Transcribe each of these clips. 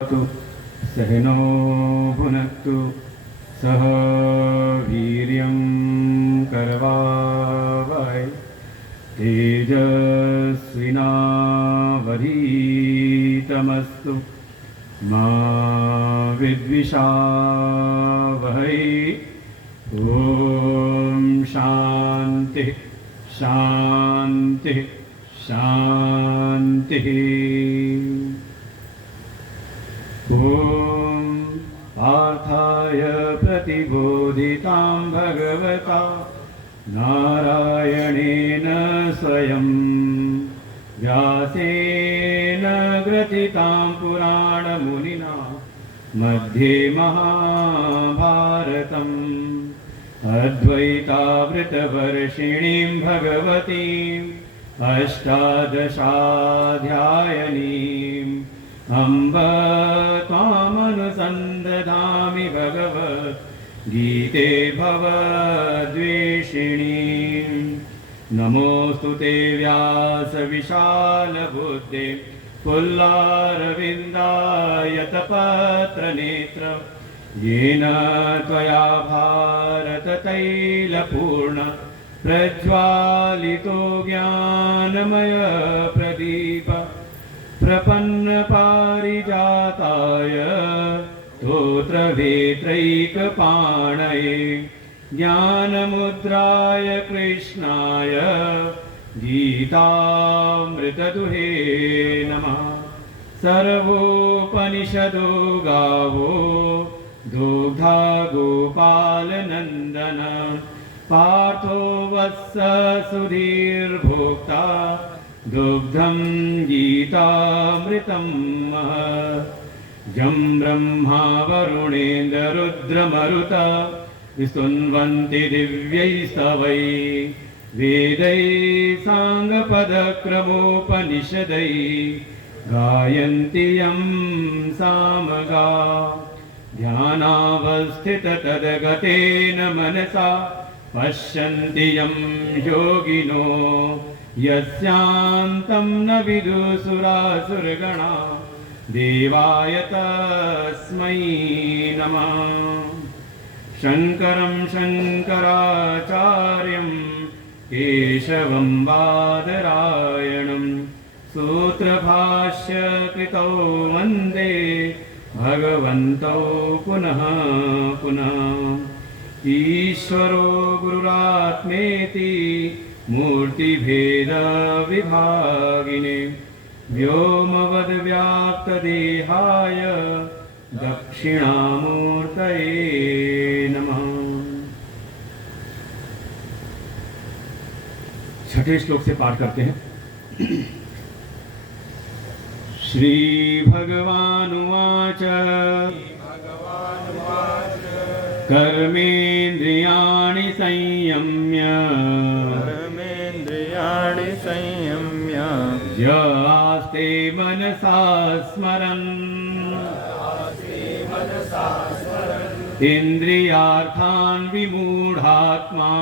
सहनो भुनक्तु सह वीर्यं करवावहै तेजस्विनावधीतमस्तु मा विद्विषावहै। ॐ शान्ति शान्ति शान्तिः। ॐ पार्थाय प्रतिबोधितां भगवता नारायणेन स्वयं व्यासेन ग्रथितां पुराणमुनिना मध्ये महाभारतम् अद्वैतामृतवर्षिणीं भगवतीम् अष्टादशाध्यायनीम् अम्ब त्वामनुसन्दधामि भगवद्गीते भवद्वेषिणीं। नमोऽस्तु ते व्यासविशालबुद्धे पुल्लारविन्दायतपत्रनेत्र येन त्वया भारततैलपूर्ण प्रज्वालितो ज्ञानमयप्रदीप प्रपन्नपारिजाताय स्तोत्रवेत्रैकपाणये ज्ञानमुद्राय कृष्णाय गीतामृतदुहे नमः। सर्वोपनिषदो गावो दुग्धा गोपालनन्दन पार्थो वत्स सुधीर्भोक्ता दुग्धं गीतामृतं महत्। यं ब्रह्मा वरुणेन्द्ररुद्रमरुत स्तुन्वन्ति दिव्यैस्तवैः वेदैः साङ्गपदक्रमोपनिषदैः गायन्ति यं सामगा। ध्यानावस्थिततद्गतेन मनसा पश्यन्ति यं योगिनो यस्यान्तं न विदुसुरासुरगणा देवाय तस्मै नमः। शङ्करं शङ्कराचार्यं केशवं बादरायणं सूत्रभाष्यकृतौ वन्दे भगवन्तौ पुनः पुनः। ईश्वरो गुरुरात्मेति मूर्तिभेदविभागिने व्योमवद्व्याप्तदेहाय दक्षिणामूर्तये नमः। छठे श्लोक से पाठ करते हैं। श्री भगवानुवाच कर्मेन्द्रियाणि संयम्य य आस्ते मनसा स्मरन् इन्द्रियार्थान् विमूढात्मा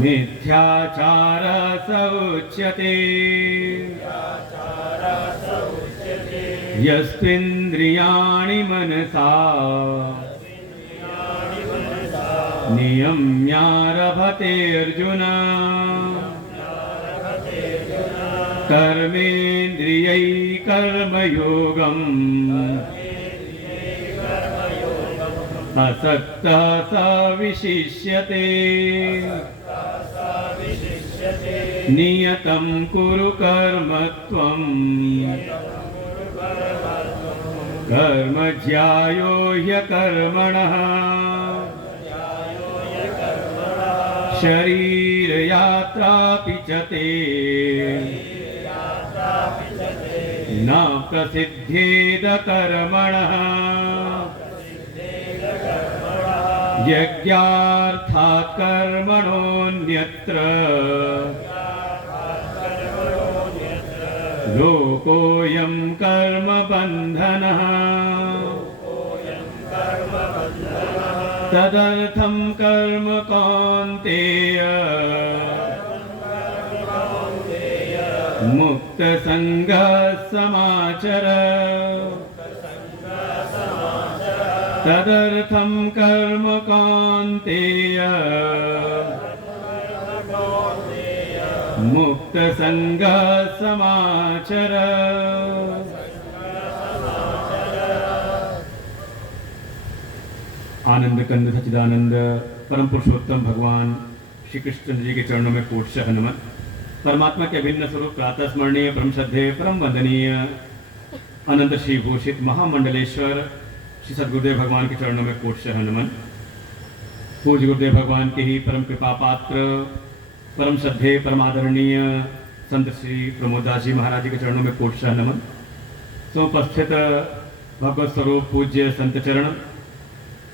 मिथ्याचार स उच्यते। यस्त्विन्द्रियाणि मनसा नियम्यारभतेऽर्जुन कर्मेन्द्रियैः कर्मयोगम् असक्तः स विशिष्यते। नियतं कुरु कर्म त्वं कर्म ज्यायो ह्यकर्मणः शरीरयात्रापि च ते न प्रसिद्धेद कर्मणः। यज्ञार्थात् कर्मणोऽन्यत्र लोकोऽयं कर्मबन्धनः। तदर्थं कर्म कौन्तेय मुक्त संग समाचर तदर्थं कर्म कौन्तेय मुक्त संग समाचर। आनंद कंद सच्चिदानंद परम पुरुषोत्तम भगवान श्री कृष्ण जी के चरणों में कोटशः नमन। परमात्मा के अभिन्न स्वरूप प्रातः स्मरणीय परम श्रद्धेय परम वंदनीय अनंत श्री भूषित महामंडलेश्वर श्री सद्गुरुदेव भगवान के चरणों में कोटशः नमन। पूज्य गुरुदेव भगवान के ही परम कृपा पात्र परम श्रद्धेय परम आदरणीय संत श्री प्रमोदास जी महाराज जी के चरणों में कोटशः नमन। समुपस्थित भगवत स्वरूप पूज्य संत चरण,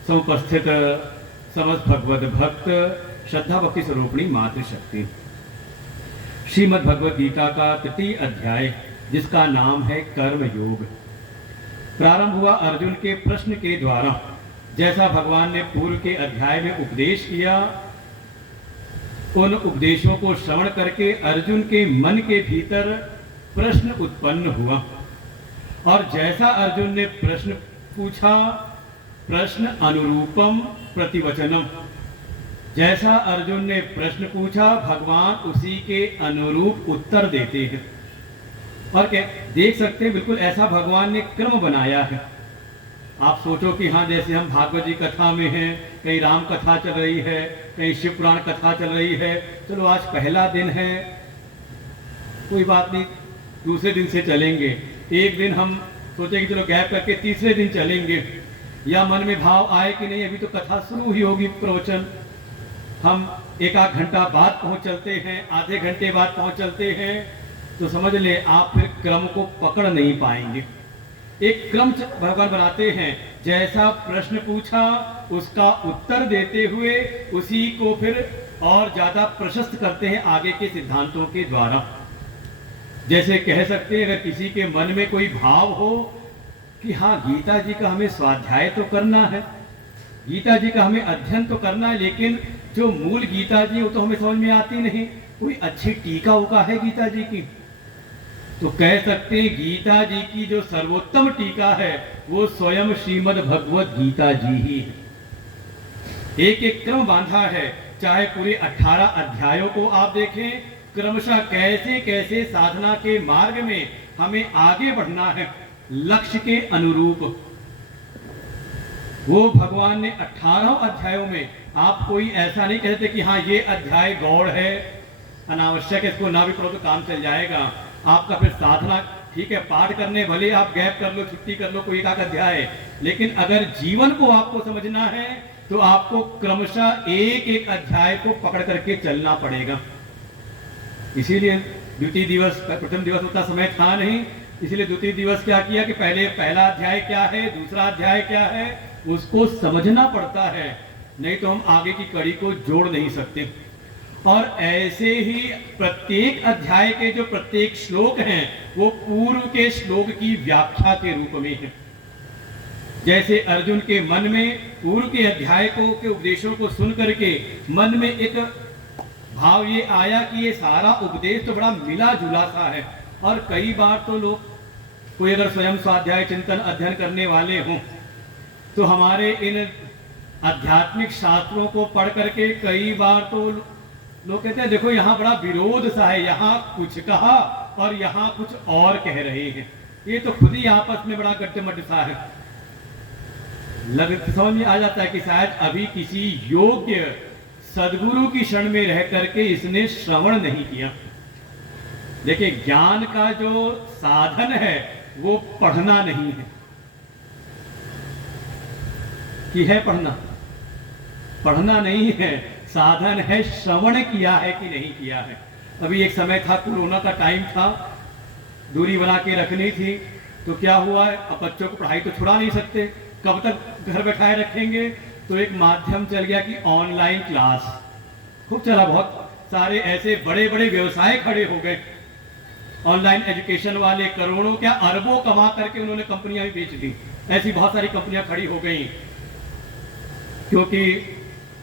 समुपस्थित समस्त भगवत भक्त, श्रद्धा भक्ति स्वरूपणी मातृशक्ति। श्रीमद् भगवद गीता का तृतीय अध्याय जिसका नाम है कर्म योग, प्रारंभ हुआ अर्जुन के प्रश्न के द्वारा। जैसा भगवान ने पूर्व के अध्याय में उपदेश किया, उन उपदेशों को श्रवण करके अर्जुन के मन के भीतर प्रश्न उत्पन्न हुआ। और जैसा अर्जुन ने प्रश्न पूछा, प्रश्न अनुरूपम प्रतिवचनम, जैसा अर्जुन ने प्रश्न पूछा भगवान उसी के अनुरूप उत्तर देते हैं। और क्या देख सकते हैं, बिल्कुल ऐसा भगवान ने क्रम बनाया है। आप सोचो कि हाँ, जैसे हम भागवत जी कथा में हैं, कहीं राम कथा चल रही है, कहीं शिव पुराण कथा चल रही है, चलो आज पहला दिन है, कोई बात नहीं, दूसरे दिन से चलेंगे। एक दिन हम सोचेंगे चलो गैप करके तीसरे दिन चलेंगे, या मन में भाव आए कि नहीं अभी तो कथा शुरू ही होगी, प्रवचन, हम एक आध घंटा बाद पहुंच चलते हैं, आधे घंटे बाद पहुंच चलते हैं, तो समझ ले आप फिर क्रम को पकड़ नहीं पाएंगे। एक क्रम भगवान बनाते हैं, जैसा प्रश्न पूछा उसका उत्तर देते हुए उसी को फिर और ज्यादा प्रशस्त करते हैं आगे के सिद्धांतों के द्वारा। जैसे कह सकते हैं, अगर किसी के मन में कोई भाव हो कि हाँ गीता जी का हमें स्वाध्याय तो करना है, गीता जी का हमें अध्ययन तो करना है, लेकिन जो मूल गीता जी वो तो हमें समझ में आती नहीं, कोई अच्छी टीका उका है गीता जी की, तो कह सकते हैं गीता जी की जो सर्वोत्तम टीका है वो स्वयं श्रीमद् भगवत गीता जी ही है। एक एक क्रम बांधा है, चाहे पूरे 18 अध्यायों को आप देखें, क्रमशः कैसे कैसे साधना के मार्ग में हमें आगे बढ़ना है लक्ष्य के अनुरूप। वो भगवान ने 18 अध्यायों में आप कोई ऐसा नहीं कहते कि हाँ ये अध्याय गौड़ है, अनावश्यक, इसको ना भी पढ़ो तो काम चल जाएगा। आपका फिर साधना ठीक है, पाठ करने भले आप गैप कर लो, छुट्टी कर लो, कोई एक अध्याय, लेकिन अगर जीवन को आपको समझना है तो आपको क्रमशः एक एक अध्याय को पकड़ करके चलना पड़ेगा। इसीलिए द्वितीय दिवस, प्रथम दिवस उतना समय था नहीं, इसलिए द्वितीय दिवस क्या किया कि पहले पहला अध्याय क्या है, दूसरा अध्याय क्या है, उसको समझना पड़ता है, नहीं तो हम आगे की कड़ी को जोड़ नहीं सकते। और ऐसे ही प्रत्येक अध्याय के जो प्रत्येक श्लोक हैं वो पूर्व के श्लोक की व्याख्या के रूप में है। जैसे अर्जुन के मन में पूर्व के अध्याय को के उपदेशों को सुन करके मन में एक भाव ये आया कि ये सारा उपदेश तो बड़ा मिला जुला सा है। और कई बार तो लोग, कोई अगर स्वयं स्वाध्याय चिंतन अध्ययन करने वाले हों तो हमारे इन आध्यात्मिक शास्त्रों को पढ़ करके कई बार तो लोग कहते हैं देखो यहाँ बड़ा विरोध सा है, यहाँ कुछ कहा और यहाँ कुछ और कह रहे हैं, ये तो खुद ही आपस में बड़ा गड्ढमड्ढ सा है। समझ में आ जाता है कि शायद अभी किसी योग्य सदगुरु की शरण में रह करके इसने श्रवण नहीं किया। देखिए ज्ञान का जो साधन है वो पढ़ना नहीं है कि है पढ़ना, पढ़ना नहीं है, साधन है श्रवण किया है कि नहीं किया है। अभी एक समय था, कोरोना का टाइम था, दूरी बना के रखनी थी, तो क्या हुआ है, अब बच्चों को पढ़ाई तो छुड़ा नहीं सकते, कब तक घर बैठाए रखेंगे, तो एक माध्यम चल गया कि ऑनलाइन क्लास खूब चला, बहुत सारे ऐसे बड़े बड़े व्यवसाय खड़े हो गए, ऑनलाइन एजुकेशन वाले करोड़ों क्या अरबों कमा करके उन्होंने कंपनियां भी बेच दी। ऐसी बहुत सारी कंपनियां खड़ी हो गई, क्योंकि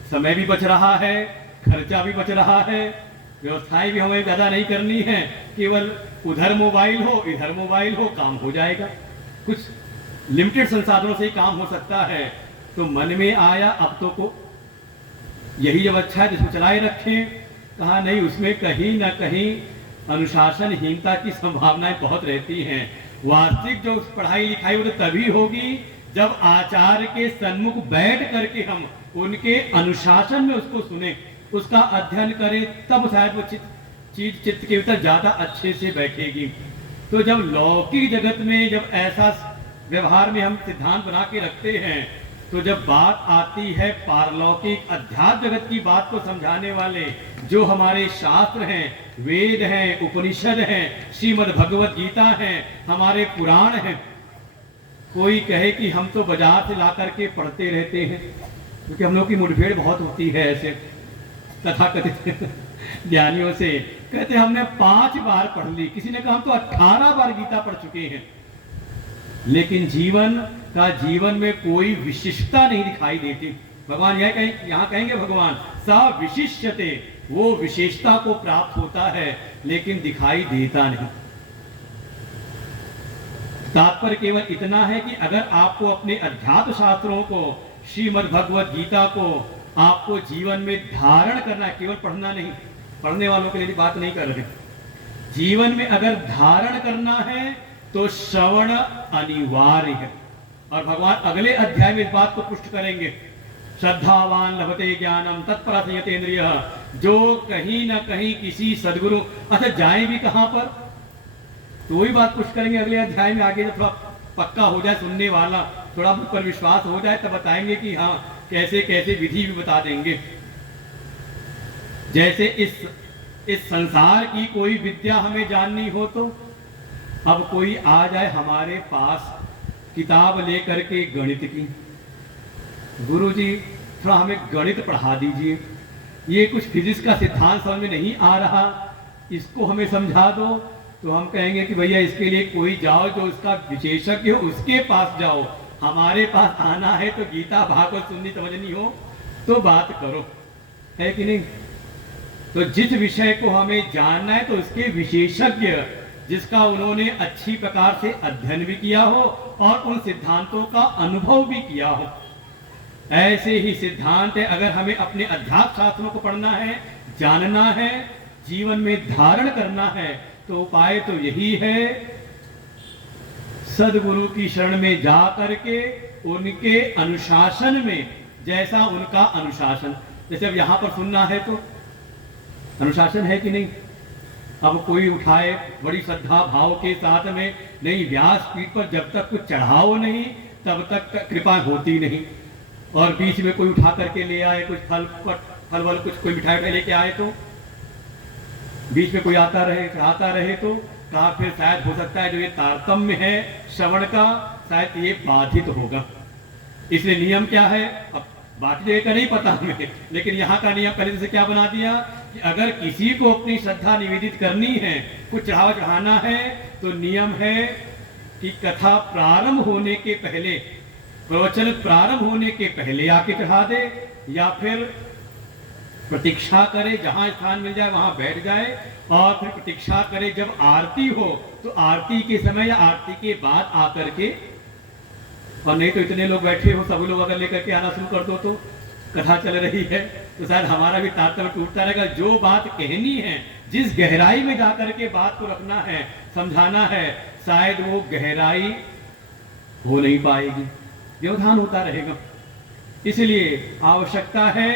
समय भी बच रहा है, खर्चा भी बच रहा है, व्यवस्थाएं भी हमें ज़्यादा नहीं करनी है, केवल उधर मोबाइल हो इधर मोबाइल हो, काम हो जाएगा। कुछ लिमिटेड संसाधनों से ही काम हो सकता है। तो मन में आया अब तो को यही जब अच्छा है जिसको चलाए रखें, कहा नहीं, उसमें कहीं ना कहीं अनुशासनहीनता की संभावनाएं बहुत रहती हैं। वास्तविक जो पढ़ाई लिखाई वो तो तभी होगी जब आचार्य के सन्मुख बैठ करके हम उनके अनुशासन में उसको सुने, उसका अध्ययन करें, तब शायद वो चीज चित्त के भीतर ज्यादा अच्छे से बैठेगी। तो जब लौकिक जगत में जब ऐसा व्यवहार में हम सिद्धांत बना के रखते हैं, तो जब बात आती है पारलौकिक अध्यात्म जगत की बात को समझाने वाले जो हमारे शास्त्र हैं, वेद हैं, उपनिषद हैं, श्रीमद् भगवत गीता हैं, हमारे पुराण हैं, कोई कहे कि हम तो बाजार से ला करके पढ़ते रहते हैं, क्योंकि हम लोग की मुठभेड़ बहुत होती है ऐसे तथाकथित ज्ञानियों से, कहते हमने 5 बार पढ़ ली, किसी ने कहा हम तो 18 बार गीता पढ़ चुके हैं, लेकिन जीवन में कोई विशिष्टता नहीं दिखाई देती। भगवान यहाँ कहेंगे भगवान सा विशिष्यते, वो विशेषता को प्राप्त होता है लेकिन दिखाई देता नहीं। तात्पर्य केवल इतना है कि अगर आपको अपने अध्यात्म शास्त्रों को, श्रीमद् भगवत गीता को आपको जीवन में धारण करना है, केवल पढ़ना नहीं, पढ़ने वालों के लिए बात नहीं कर रहे, जीवन में अगर धारण करना है तो श्रवण अनिवार्य है। और भगवान अगले अध्याय में इस बात को पुष्ट करेंगे, श्रद्धावान लभते ज्ञानम तत्परतेन्द्रिय, जो कहीं ना कहीं किसी सदगुरु, अच्छा जाए भी कहां पर, तो वही बात पुष्ट करेंगे अगले अध्याय में। आगे जब थोड़ा पक्का हो जाए, सुनने वाला थोड़ा मुझ पर विश्वास हो जाए, तब बताएंगे कि हाँ कैसे कैसे विधि भी बता देंगे। जैसे इस संसार की कोई विद्या हमें जाननी हो, तो अब कोई आ जाए हमारे पास किताब लेकर के गणित की, गुरुजी थोड़ा हमें गणित पढ़ा दीजिए, ये कुछ फिजिक्स का सिद्धांत समझ में नहीं आ रहा, इसको हमें समझा दो। तो हम कहेंगे कि भैया इसके लिए कोई जाओ जो उसका विशेषज्ञ हो, उसके पास जाओ, हमारे पास आना है तो गीता भागवत सुननी समझनी हो तो बात करो, है कि नहीं। तो जिस विषय को हमें जानना है तो उसके विशेषज्ञ, जिसका उन्होंने अच्छी प्रकार से अध्ययन भी किया हो और उन सिद्धांतों का अनुभव भी किया हो, ऐसे ही सिद्धांत है। अगर हमें अपने अध्यात्म शास्त्रों को पढ़ना है, जानना है, जीवन में धारण करना है, तो उपाय तो यही है, सदगुरु की शरण में जा करके उनके अनुशासन में, जैसा उनका अनुशासन, जैसे अब यहां पर सुनना है तो अनुशासन है कि नहीं। अब कोई उठाए बड़ी श्रद्धा भाव के साथ में, नहीं व्यास पीठ पर जब तक कुछ चढ़ाओ नहीं तब तक कृपा होती नहीं, और बीच में कोई उठा करके ले आए कुछ फल वल कुछ कोई मिठाई लेके आए, तो बीच में कोई आता रहे तो कहा फिर शायद हो सकता है जो ये तारतम्य है श्रवण का, शायद ये बाधित होगा। इसलिए नियम क्या है, अब बाकी का नहीं पता हमें, लेकिन यहाँ का नियम पहले से क्या बना दिया कि अगर किसी को अपनी श्रद्धा निवेदित करनी है, कुछ चढ़ाना है, तो नियम है कि कथा प्रारंभ होने के पहले, प्रवचन प्रारंभ होने के पहले आके चढ़ा दे, या फिर प्रतीक्षा करे, जहां स्थान मिल जाए वहां बैठ जाए, और फिर प्रतीक्षा करे जब आरती हो तो आरती के समय या आरती के बाद आकर के, और नहीं तो इतने लोग बैठे हो, सब लोग अगर लेकर के आना शुरू कर दो तो कथा चल रही है तो शायद हमारा भी तात्पर्य टूटता रहेगा। जो बात कहनी है, जिस गहराई में जाकर के बात को रखना है, समझाना है, शायद वो गहराई हो नहीं पाएगी, व्यवधान होता रहेगा। इसलिए आवश्यकता है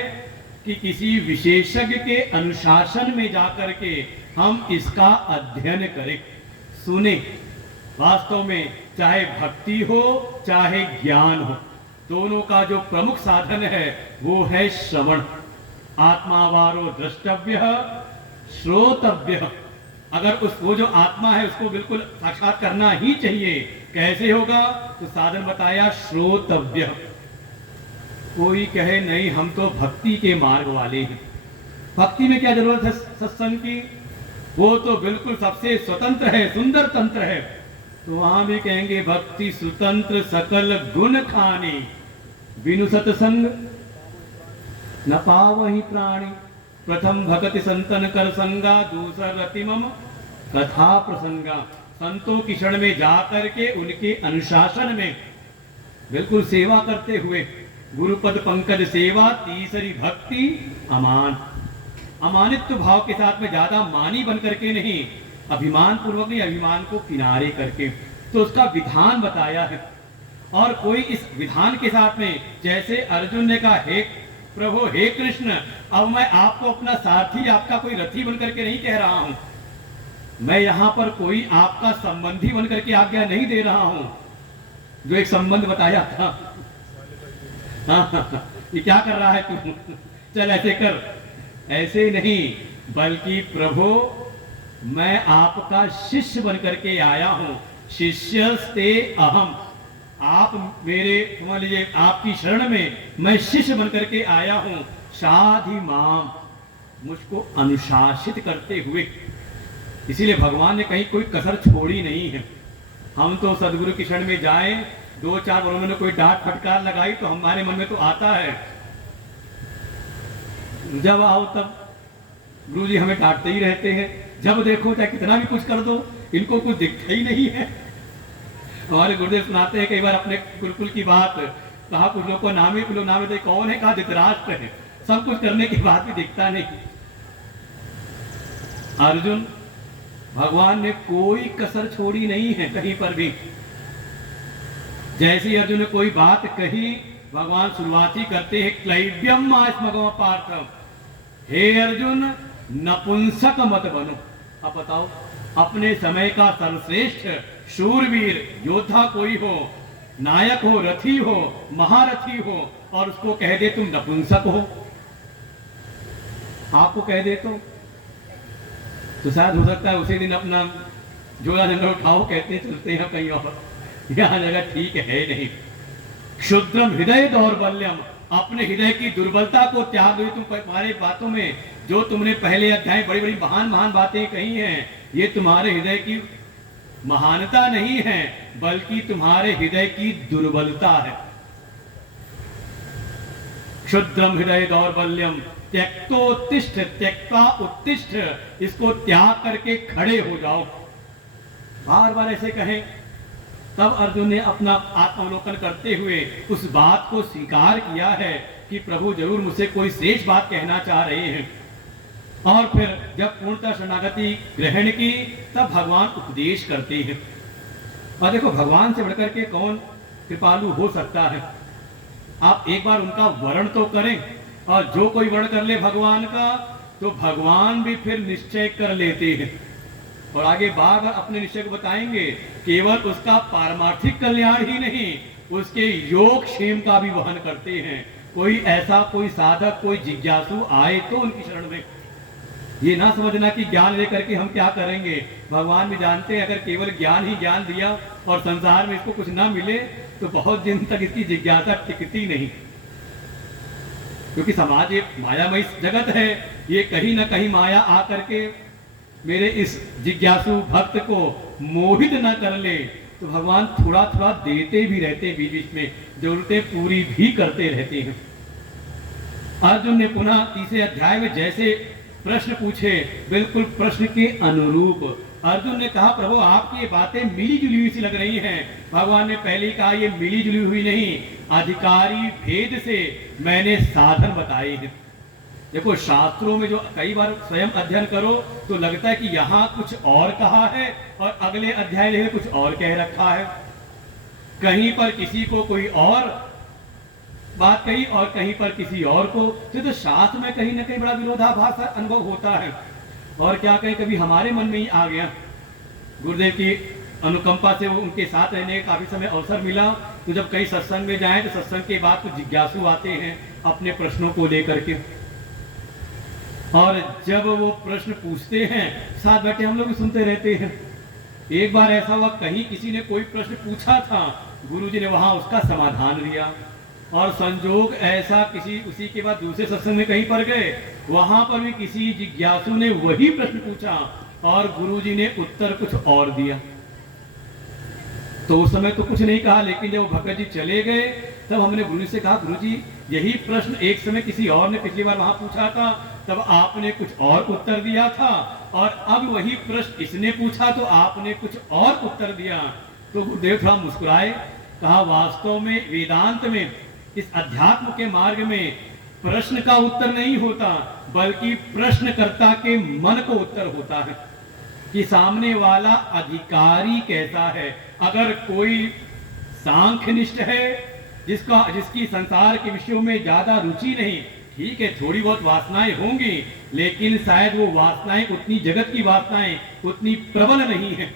कि किसी विशेषज्ञ के अनुशासन में जाकर के हम इसका अध्ययन करें, सुने। वास्तव में चाहे भक्ति हो चाहे ज्ञान हो, दोनों का जो प्रमुख साधन है वो है श्रवण। आत्मावारो द्रष्टव्य श्रोतव्य, अगर वो जो आत्मा है उसको बिल्कुल साक्षात करना ही चाहिए, कैसे होगा, तो साधन बताया श्रोतव्य। कोई कहे नहीं हम तो भक्ति के मार्ग वाले हैं, भक्ति में क्या जरूरत है सत्संग की, वो तो बिल्कुल सबसे स्वतंत्र है, सुंदर तंत्र है। तो वहां भी कहेंगे भक्ति स्वतंत्र सकल गुण खाने, बिनु सत्संग न पावहि प्राणी। प्रथम भगति संतन कर संगा, दूसर रति मम कथा प्रसंगा। संतों की शरण में जाकर के उनके अनुशासन में बिल्कुल सेवा करते हुए, गुरुपद पंकज सेवा, तीसरी भक्ति अमान। अमानित्व भाव के साथ में, ज्यादा मानी बन करके नहीं, अभिमान पूर्वक नहीं, अभिमान को किनारे करके, तो उसका विधान बताया है। और कोई इस विधान के साथ में, जैसे अर्जुन ने कहा, हे प्रभु, हे कृष्ण, अब मैं आपको अपना सारथी, आपका कोई रथी बन करके नहीं कह रहा हूं, मैं यहां पर कोई आपका संबंधी बन करके आज्ञा नहीं दे रहा हूं। जो एक संबंध बताया था, हाँ, ये क्या कर रहा है तू, चल ऐसे कर, ऐसे नहीं, बल्कि प्रभु मैं आपका शिष्य बन करके आया हूं। शिष्यस्ते अहम, आप मेरे, समझ लीजिए, आपकी शरण में मैं शिष्य बन करके आया हूं। साधि माम, मुझको अनुशासित करते हुए। इसीलिए भगवान ने कहीं कोई कसर छोड़ी नहीं है। हम तो सदगुरु की शरण में जाएं, 2-4 बार उन्होंने कोई डांट फटकार लगाई तो हमारे मन में तो आता है, जब आओ तब गुरु जी हमें डांटते ही रहते हैं, जब देखो चाहे कितना भी कुछ कर दो, इनको कुछ दिखता ही नहीं है। हमारे गुरुदेव सुनाते हैं कई बार अपने गुरुकुल की बात, कहा कुछ लोग को नाम ही, कुछ लोग नाम देते, कौन है, कहा धृतराष्ट्र है, सब कुछ करने के बाद भी दिखता नहीं। अर्जुन, भगवान ने कोई कसर छोड़ी नहीं है कहीं पर भी। जैसे अर्जुन ने कोई बात कही, भगवान शुरुआत ही करते हैं, क्लैव्यम मास्मगम पार्थम, हे अर्जुन नपुंसक मत बनो। अब बताओ, अपने समय का सर्वश्रेष्ठ शूरवीर योद्धा कोई हो, नायक हो, रथी हो, महारथी हो, और उसको कह दे तुम नपुंसक हो, आपको कह दे तो शायद हो सकता है उसी दिन अपना झोला झंडा उठाओ, कहते चलते हैं कहीं और, यह जगह ठीक है नहीं। क्षुद्रम हृदय दौर्बल्यम, अपने हृदय की दुर्बलता को त्याग दो। तुम्हारे बातों में जो तुमने पहले अध्याय बड़ी बड़ी महान महान बातें कही हैं, ये तुम्हारे हृदय की महानता नहीं है, बल्कि तुम्हारे हृदय की दुर्बलता है। क्षुद्रम हृदय दौर्बल्यम त्यक्तोत्तिष्ठ, त्यक्ता उत्तिष्ठ, इसको त्याग करके खड़े हो जाओ। बार बार ऐसे कहें, तब अर्जुन ने अपना आत्मावलोकन करते हुए उस बात को स्वीकार किया है कि प्रभु जरूर मुझसे कोई श्रेष्ठ बात कहना चाह रहे हैं। और फिर जब पूर्णतः शरणागति ग्रहण की, तब भगवान उपदेश करते हैं। और देखो, भगवान से बढ़कर के कौन कृपालु हो सकता है। आप एक बार उनका वर्ण तो करें, और जो कोई वर्ण कर ले भगवान का, तो भगवान भी फिर निश्चय कर लेते हैं और आगे बार बार अपने निश्चय को बताएंगे। केवल उसका पारमार्थिक कल्याण ही नहीं, उसके योग क्षेम का भी वहन करते हैं। कोई ऐसा कोई साधक, कोई जिज्ञासु आए तो उनकी शरण में, ये ना समझना कि ज्ञान लेकर के हम क्या करेंगे। भगवान भी जानते हैं, अगर केवल ज्ञान ही ज्ञान दिया और संसार में इसको कुछ ना मिले, तो बहुत दिन तक इसकी जिज्ञासा टिकती नहीं। क्योंकि समाज एक मायामय जगत है, ये कहीं ना कहीं माया आकर के मेरे इस जिज्ञासु भक्त को मोहित न कर ले, तो भगवान थोड़ा थोड़ा देते भी रहते हैं, बीच बीच में जरूरतें पूरी भी करते रहते हैं। अर्जुन ने पुनः तीसरे अध्याय में जैसे प्रश्न पूछे, बिल्कुल प्रश्न के अनुरूप अर्जुन ने कहा, प्रभु आपकी ये बातें मिली जुली हुई सी लग रही हैं। भगवान ने पहले ही कहा, ये मिली जुली हुई नहीं, अधिकारी भेद से मैंने साधन बताए हैं। देखो, शास्त्रों में जो कई बार स्वयं अध्ययन करो तो लगता है कि यहाँ कुछ और कहा है और अगले अध्याय में कुछ और कह रखा है। कहीं पर किसी को कोई और बात कही और कहीं पर किसी और को, तो शास्त्र में कहीं ना कहीं बड़ा विरोधाभास अनुभव होता है। और क्या कहीं कभी हमारे मन में ही आ गया। गुरुदेव की अनुकंपा से वो उनके साथ रहने का काफी समय अवसर मिला, तो जब कहीं सत्संग में जाएं तो सत्संग के बाद कुछ जिज्ञासु आते हैं अपने प्रश्नों को लेकर के, और जब वो प्रश्न पूछते हैं साथ बैठे हम लोग भी सुनते रहते हैं। एक बार ऐसा हुआ, कहीं किसी ने कोई प्रश्न पूछा था, गुरुजी ने वहां उसका समाधान दिया, और संजोग ऐसा किसी उसी के बाद दूसरे सत्संग में कहीं पर गए, वहां पर भी किसी जिज्ञासु ने वही प्रश्न पूछा और गुरुजी ने उत्तर कुछ और दिया। तो उस समय तो कुछ नहीं कहा, लेकिन जब भगत जी चले गए तब हमने गुरु से कहा, गुरुजी यही प्रश्न एक समय किसी और ने पिछली बार वहां पूछा था तब आपने कुछ और उत्तर दिया था, और अब वही प्रश्न इसने पूछा तो आपने कुछ और उत्तर दिया। तो गुरुदेव थोड़ा मुस्कुराए, कहा वास्तव में वेदांत में, इस अध्यात्म के मार्ग में प्रश्न का उत्तर नहीं होता, बल्कि प्रश्नकर्ता के मन को उत्तर होता है कि सामने वाला अधिकारी कैसा है। अगर कोई सांख्यनिष्ठ है, जिसकी संसार के विषयों में ज्यादा रुचि नहीं, ठीक है थोड़ी बहुत वासनाएं होंगी, लेकिन शायद वो वासनाएं उतनी, जगत की वासनाएं उतनी प्रबल नहीं है,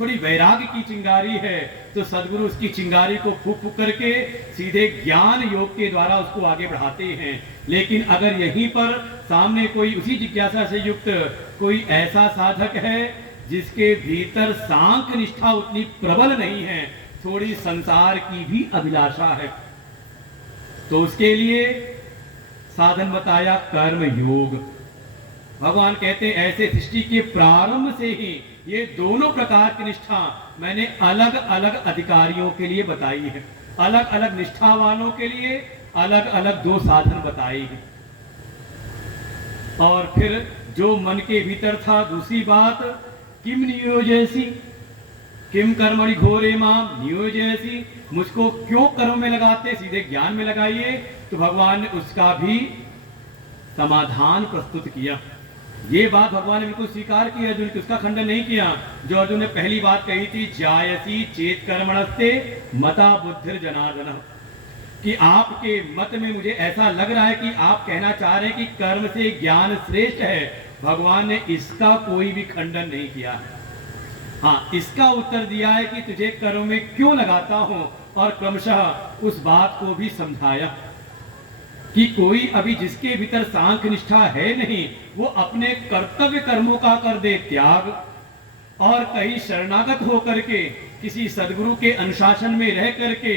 थोड़ी वैराग्य की चिंगारी है, तो सदगुरु उसकी चिंगारी को फूंक फूंक करके सीधे ज्ञान योग के द्वारा उसको आगे बढ़ाते हैं। लेकिन अगर यहीं पर सामने कोई उसी जिज्ञासा से युक्त कोई ऐसा साधक है जिसके भीतर सांख्य निष्ठा उतनी प्रबल नहीं है, थोड़ी संसार की भी अभिलाषा है, तो उसके लिए साधन बताया कर्म योग। भगवान कहते हैं ऐसे सृष्टि के प्रारंभ से ही ये दोनों प्रकार की निष्ठा मैंने अलग अलग अधिकारियों के लिए बताई है, अलग अलग निष्ठा वालों के लिए अलग अलग दो साधन बताए हैं। और फिर जो मन के भीतर था, दूसरी बात, किम नियोजयसी, किम कर्मणि घोरे माम नियोजयसी, मुझको क्यों कर्म में लगाते, सीधे ज्ञान में लगाइए। तो भगवान ने उसका भी समाधान प्रस्तुत किया। ये बात भगवान ने बिल्कुल स्वीकार की, अर्जुन की उसका खंडन नहीं किया। जो अर्जुन ने पहली बात कही थी, जायसी चेत कर्मणस्ते मता बुद्धिर जनार्दन, कि आपके मत में मुझे ऐसा लग रहा है कि आप कहना चाह रहे हैं कि कर्म से ज्ञान श्रेष्ठ है। भगवान ने इसका कोई भी खंडन नहीं किया है। हाँ, इसका उत्तर दिया है कि तुझे कर्म में क्यों लगाता हूं, और क्रमशः उस बात को भी समझाया कि कोई अभी जिसके भीतर सांख्य निष्ठा है नहीं, वो अपने कर्तव्य कर्मों का कर दे त्याग, और कहीं शरणागत होकर के किसी सदगुरु के अनुशासन में रह करके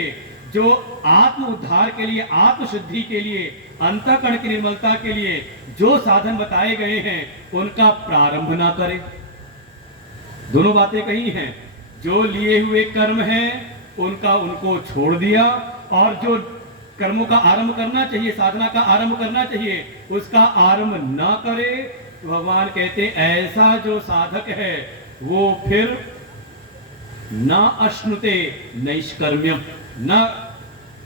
जो आत्म उद्धार के लिए, आत्मशुद्धि के लिए, अंतःकरण की निर्मलता के लिए जो साधन बताए गए हैं उनका प्रारंभ ना करे। दोनों बातें कही हैं, जो लिए हुए कर्म हैं उनको छोड़ दिया, और जो कर्मों का आरंभ करना चाहिए, साधना का आरंभ करना चाहिए, उसका आरंभ ना करे। भगवान कहते ऐसा जो साधक है वो फिर न अश्नुते नैष्कर्म्यम, न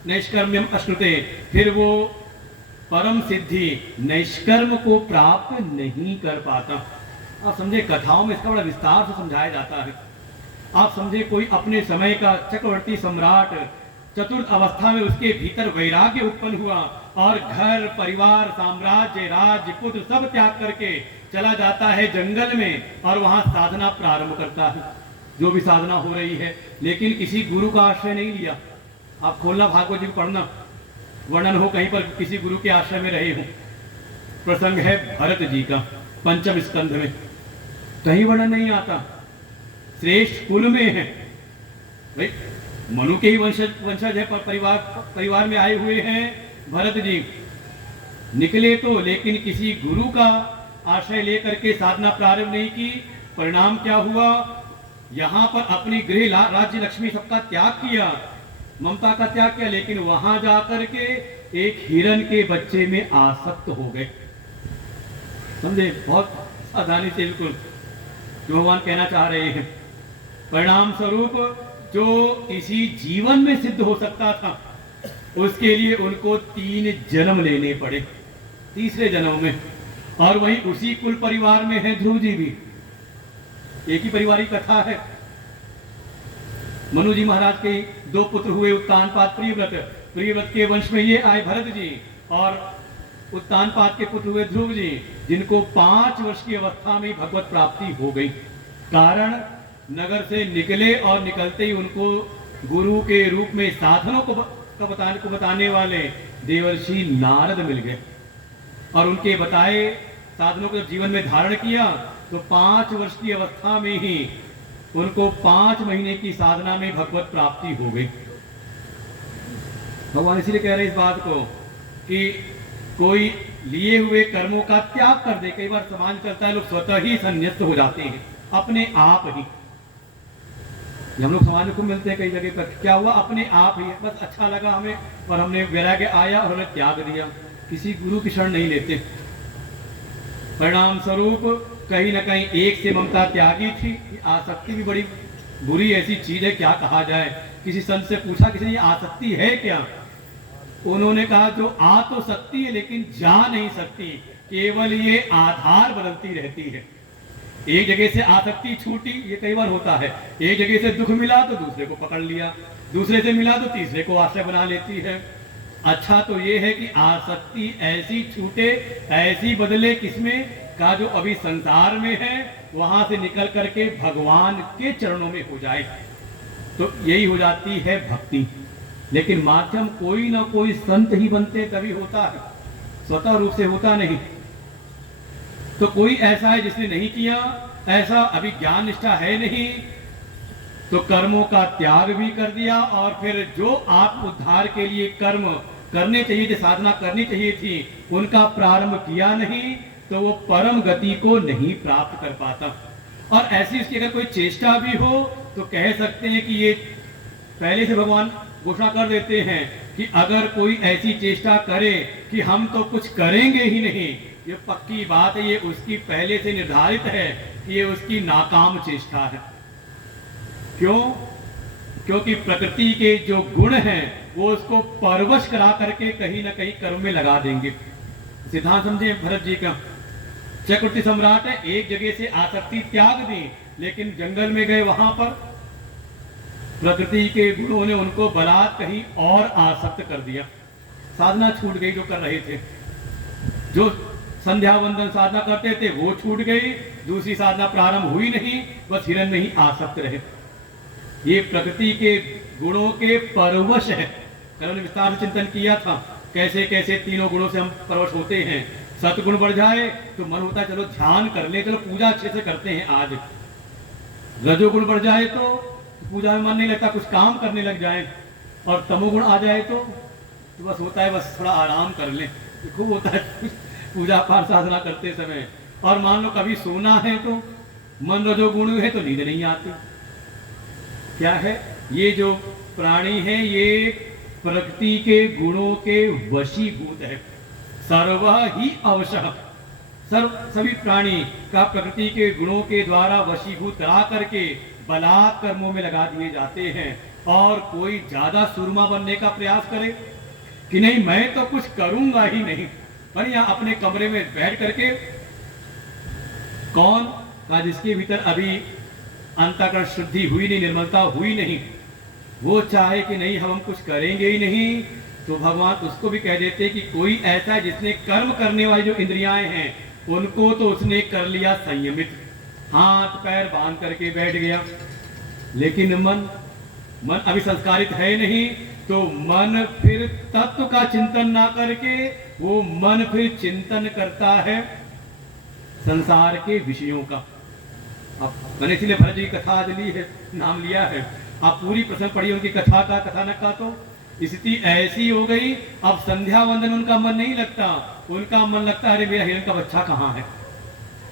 नैष्कर्म्यम अश्नुते, फिर वो परम सिद्धि नैष्कर्म को प्राप्त नहीं कर पाता। आप समझे, कथाओं में इसका बड़ा विस्तार से समझाया जाता है। आप समझे कोई अपने समय का चक्रवर्ती सम्राट, चतुर्थ अवस्था में उसके भीतर वैराग्य उत्पन्न हुआ, और घर परिवार साम्राज्य राज्य पुत्र सब त्याग करके चला जाता है जंगल में, और वहां साधना प्रारंभ करता है, जो भी साधना हो रही है, लेकिन किसी गुरु का आश्रय नहीं लिया। आप खोलना भागवत जी पढ़ना, वर्णन हो कहीं पर किसी गुरु के आश्रय में रहे हो। प्रसंग है भरत जी का, पंचम स्कंध में, कहीं वर्णन नहीं आता। श्रेष्ठ कुल में है भाई, मनु के ही वंशज है, परिवार में आए हुए हैं भरत जी। निकले तो, लेकिन किसी गुरु का आश्रय लेकर के साधना प्रारंभ नहीं की। परिणाम क्या हुआ, यहां पर अपनी गृह राज्य लक्ष्मी सबका त्याग किया, ममता का त्याग किया, लेकिन वहां जाकर के एक हिरण के बच्चे में आसक्त हो गए। समझे, बहुत सावधानी से बिल्कुल जो भगवान कहना चाह रहे हैं। परिणाम स्वरूप जो इसी जीवन में सिद्ध हो सकता था, उसके लिए उनको 3 जन्म लेने पड़े, तीसरे जन्म में। और वहीं उसी कुल परिवार में है ध्रुव जी भी, एक ही परिवार की कथा है। मनु जी महाराज के 2 पुत्र हुए, उत्तानपाद प्रियव्रत। प्रियव्रत के वंश में ये आए भरत जी, और उत्तानपाद के पुत्र हुए ध्रुव जी, जिनको 5 वर्ष की अवस्था में भगवत प्राप्ति हो गई। कारण नगर से निकले, और निकलते ही उनको गुरु के रूप में साधनों को बताने वाले देवर्षि नारद मिल गए, और उनके बताए साधनों को जीवन में धारण किया, तो 5 वर्ष की अवस्था में ही उनको 5 महीने की साधना में भगवत प्राप्ति हो गई। भगवान इसीलिए कह रहे इस बात को कि कोई लिए हुए कर्मों का त्याग कर दे। कई बार समाज चलता है, लोग स्वतः ही संन्यास्त हो जाते हैं अपने आप ही। हम लोग समाज में खूब मिलते हैं कई जगह पर, क्या हुआ, अपने आप ही बस अच्छा लगा हमें, और हमने वैराग्य आया और हमने त्याग दिया, किसी गुरु की शरण नहीं लेते। परिणाम स्वरूप कहीं ना कहीं एक से ममता त्यागी थी। आसक्ति भी बड़ी बुरी ऐसी चीज है, क्या कहा जाए। किसी संत से पूछा, किसी ने आसक्ति है क्या? उन्होंने कहा जो आ तो सकती है लेकिन जा नहीं सकती, केवल ये आधार बदलती रहती है। एक जगह से आसक्ति छूटी, ये कई बार होता है। एक जगह से दुख मिला तो दूसरे को पकड़ लिया, दूसरे से मिला तो तीसरे को आश्रय बना लेती है। अच्छा तो ये है कि आसक्ति ऐसी छूटे, ऐसी बदले, किसमें का जो अभी संसार में है वहां से निकल करके भगवान के चरणों में हो जाए, तो यही हो जाती है भक्ति। लेकिन माध्यम कोई ना कोई संत ही बनते तभी होता है, स्वतः रूप से होता नहीं। तो कोई ऐसा है जिसने नहीं किया, ऐसा अभी ज्ञान निष्ठा है नहीं, तो कर्मों का त्याग भी कर दिया, और फिर जो आत्म उद्धार के लिए कर्म करने चाहिए थे, साधना करनी चाहिए थी, उनका प्रारंभ किया नहीं, तो वो परम गति को नहीं प्राप्त कर पाता। और ऐसी इसकी अगर कोई चेष्टा भी हो तो कह सकते हैं कि ये पहले से भगवान घोषणा कर देते हैं कि अगर कोई ऐसी चेष्टा करे कि हम तो कुछ करेंगे ही नहीं, ये पक्की बात है, ये उसकी पहले से निर्धारित है कि ये उसकी नाकाम चेष्टा है। क्यों? क्योंकि प्रकृति के जो गुण हैं वो उसको परवश करा करके कहीं ना कहीं कर्म में लगा देंगे। सिद्धांत समझे भरत जी का। चक्रवर्ती सम्राट है, एक जगह से आसक्ति त्याग दी, लेकिन जंगल में गए, वहां पर प्रकृति के गुणों ने उनको बलात् कहीं और आसक्त कर दिया। साधना छूट गई जो कर रहे थे, जो संध्या वंदन साधना करते थे वो छूट गई, दूसरी साधना प्रारंभ हुई नहीं, बस हिरण में ही आसक्त रहे। ये प्रकृति के गुणों के परवश है। कल ने विस्तार से चिंतन किया था कैसे कैसे तीनों गुणों से हम परवश होते हैं। सतगुण बढ़ जाए तो मन होता है चलो ध्यान कर ले, चलो पूजा अच्छे से करते हैं आज। रजोगुण बढ़ जाए तो पूजा में मन नहीं लगता, कुछ काम करने लग जाए। और तमोगुण आ जाए तो बस होता है बस थोड़ा आराम कर ले, खूब होता है पूजा पाठ साधना करते समय। और मान लो कभी सोना है तो मन रजोगुण है तो नींद नहीं आती। क्या है? ये जो प्राणी है ये प्रकृति के गुणों के वशीभूत है। सर्व ही अवशः, सभी प्राणी का प्रकृति के गुणों के द्वारा वशीभूत करा करके बलात् कर्मों में लगा दिए जाते हैं। और कोई ज्यादा सुरमा बनने का प्रयास करे कि नहीं मैं तो कुछ करूंगा ही नहीं, पर यहाँ अपने कमरे में बैठ करके कौन का जिसके भीतर अभी अंतःकरण शुद्धि हुई नहीं, निर्मलता हुई नहीं, वो चाहे कि नहीं हम कुछ करेंगे ही नहीं, तो भगवान उसको भी कह देते कि कोई ऐसा है जिसने कर्म करने वाली जो इंद्रियाएं हैं उनको तो उसने कर लिया संयमित, हाथ पैर बांध करके बैठ गया। लेकिन मन अभी संस्कारित है नहीं, तो मन फिर तत्व का चिंतन ना करके वो मन फिर चिंतन करता है संसार के विषयों का। अब मैंने इसीलिए भरत जी की कथा आज ली है, नाम लिया है। आप पूरी प्रसंग पढ़िए उनकी कथा का, कथानक का। तो स्थिति ऐसी हो गई, अब संध्या वंदन उनका मन नहीं लगता, उनका मन लगता है अरे मेरा हिरण का बच्चा कहाँ है,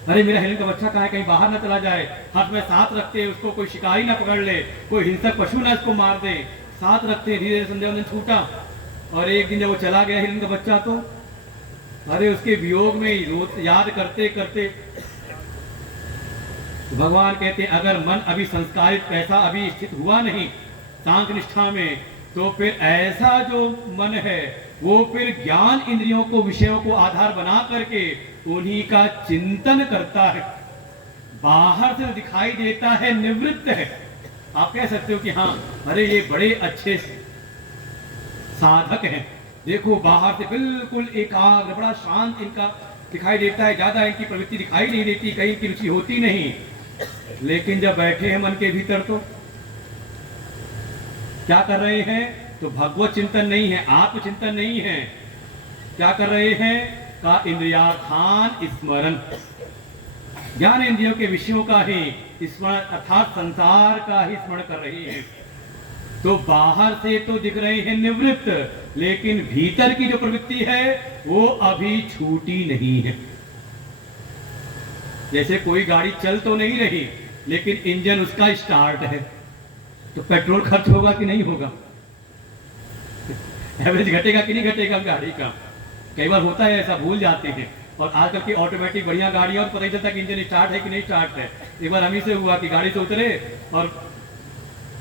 अरे मेरा हिरण का बच्चा कहाँ है, कहीं बाहर ना चला जाए, हाथ में साथ रखते उसको कोई शिकारी ना पकड़ ले, कोई हिंसक पशु ना इसको मार दे, साथ रखते। धीरे धीरे संध्या वंदन छूटा, और एक दिन जब वो चला गया हिरण का बच्चा, तो अरे उसके वियोग में रोज याद करते करते तो भगवान कहते अगर मन अभी संस्कारित पैसा अभी स्थित हुआ नहीं सांख्य निष्ठा में, तो फिर ऐसा जो मन है वो फिर ज्ञान इंद्रियों को विषयों को आधार बना करके उन्हीं का चिंतन करता है। बाहर से दिखाई देता है निवृत्त है, आप कह सकते हो कि हाँ अरे ये बड़े अच्छे साधक हैं, देखो बाहर से बिल्कुल एकाग्र बड़ा शांत इनका दिखाई देता है, ज्यादा इनकी प्रवृत्ति दिखाई नहीं देती, कहीं की रुचि होती नहीं। लेकिन जब बैठे हैं मन के भीतर तो क्या कर रहे हैं? तो भगवत चिंतन नहीं है, आत्मचिंतन नहीं है। क्या कर रहे हैं? का इंद्रियार्थान स्मरण, ज्ञान इंद्रियों के विषयों का ही स्मरण, अर्थात संसार का ही स्मरण कर रहे हैं। तो बाहर से तो दिख रहे हैं निवृत्त, लेकिन भीतर की जो प्रवृत्ति है वो अभी छूटी नहीं है। जैसे कोई गाड़ी चल तो नहीं रही लेकिन इंजन उसका स्टार्ट है, तो पेट्रोल खर्च होगा कि नहीं होगा? एवरेज घटेगा कि नहीं घटेगा गाड़ी का? कई बार होता है ऐसा, भूल जाते हैं। और आजकल की ऑटोमेटिक बढ़िया गाड़ियां और पता ही चलता कि इंजन स्टार्ट है कि नहीं स्टार्ट है। एक बार हम ही से हुआ कि गाड़ी से उतरे और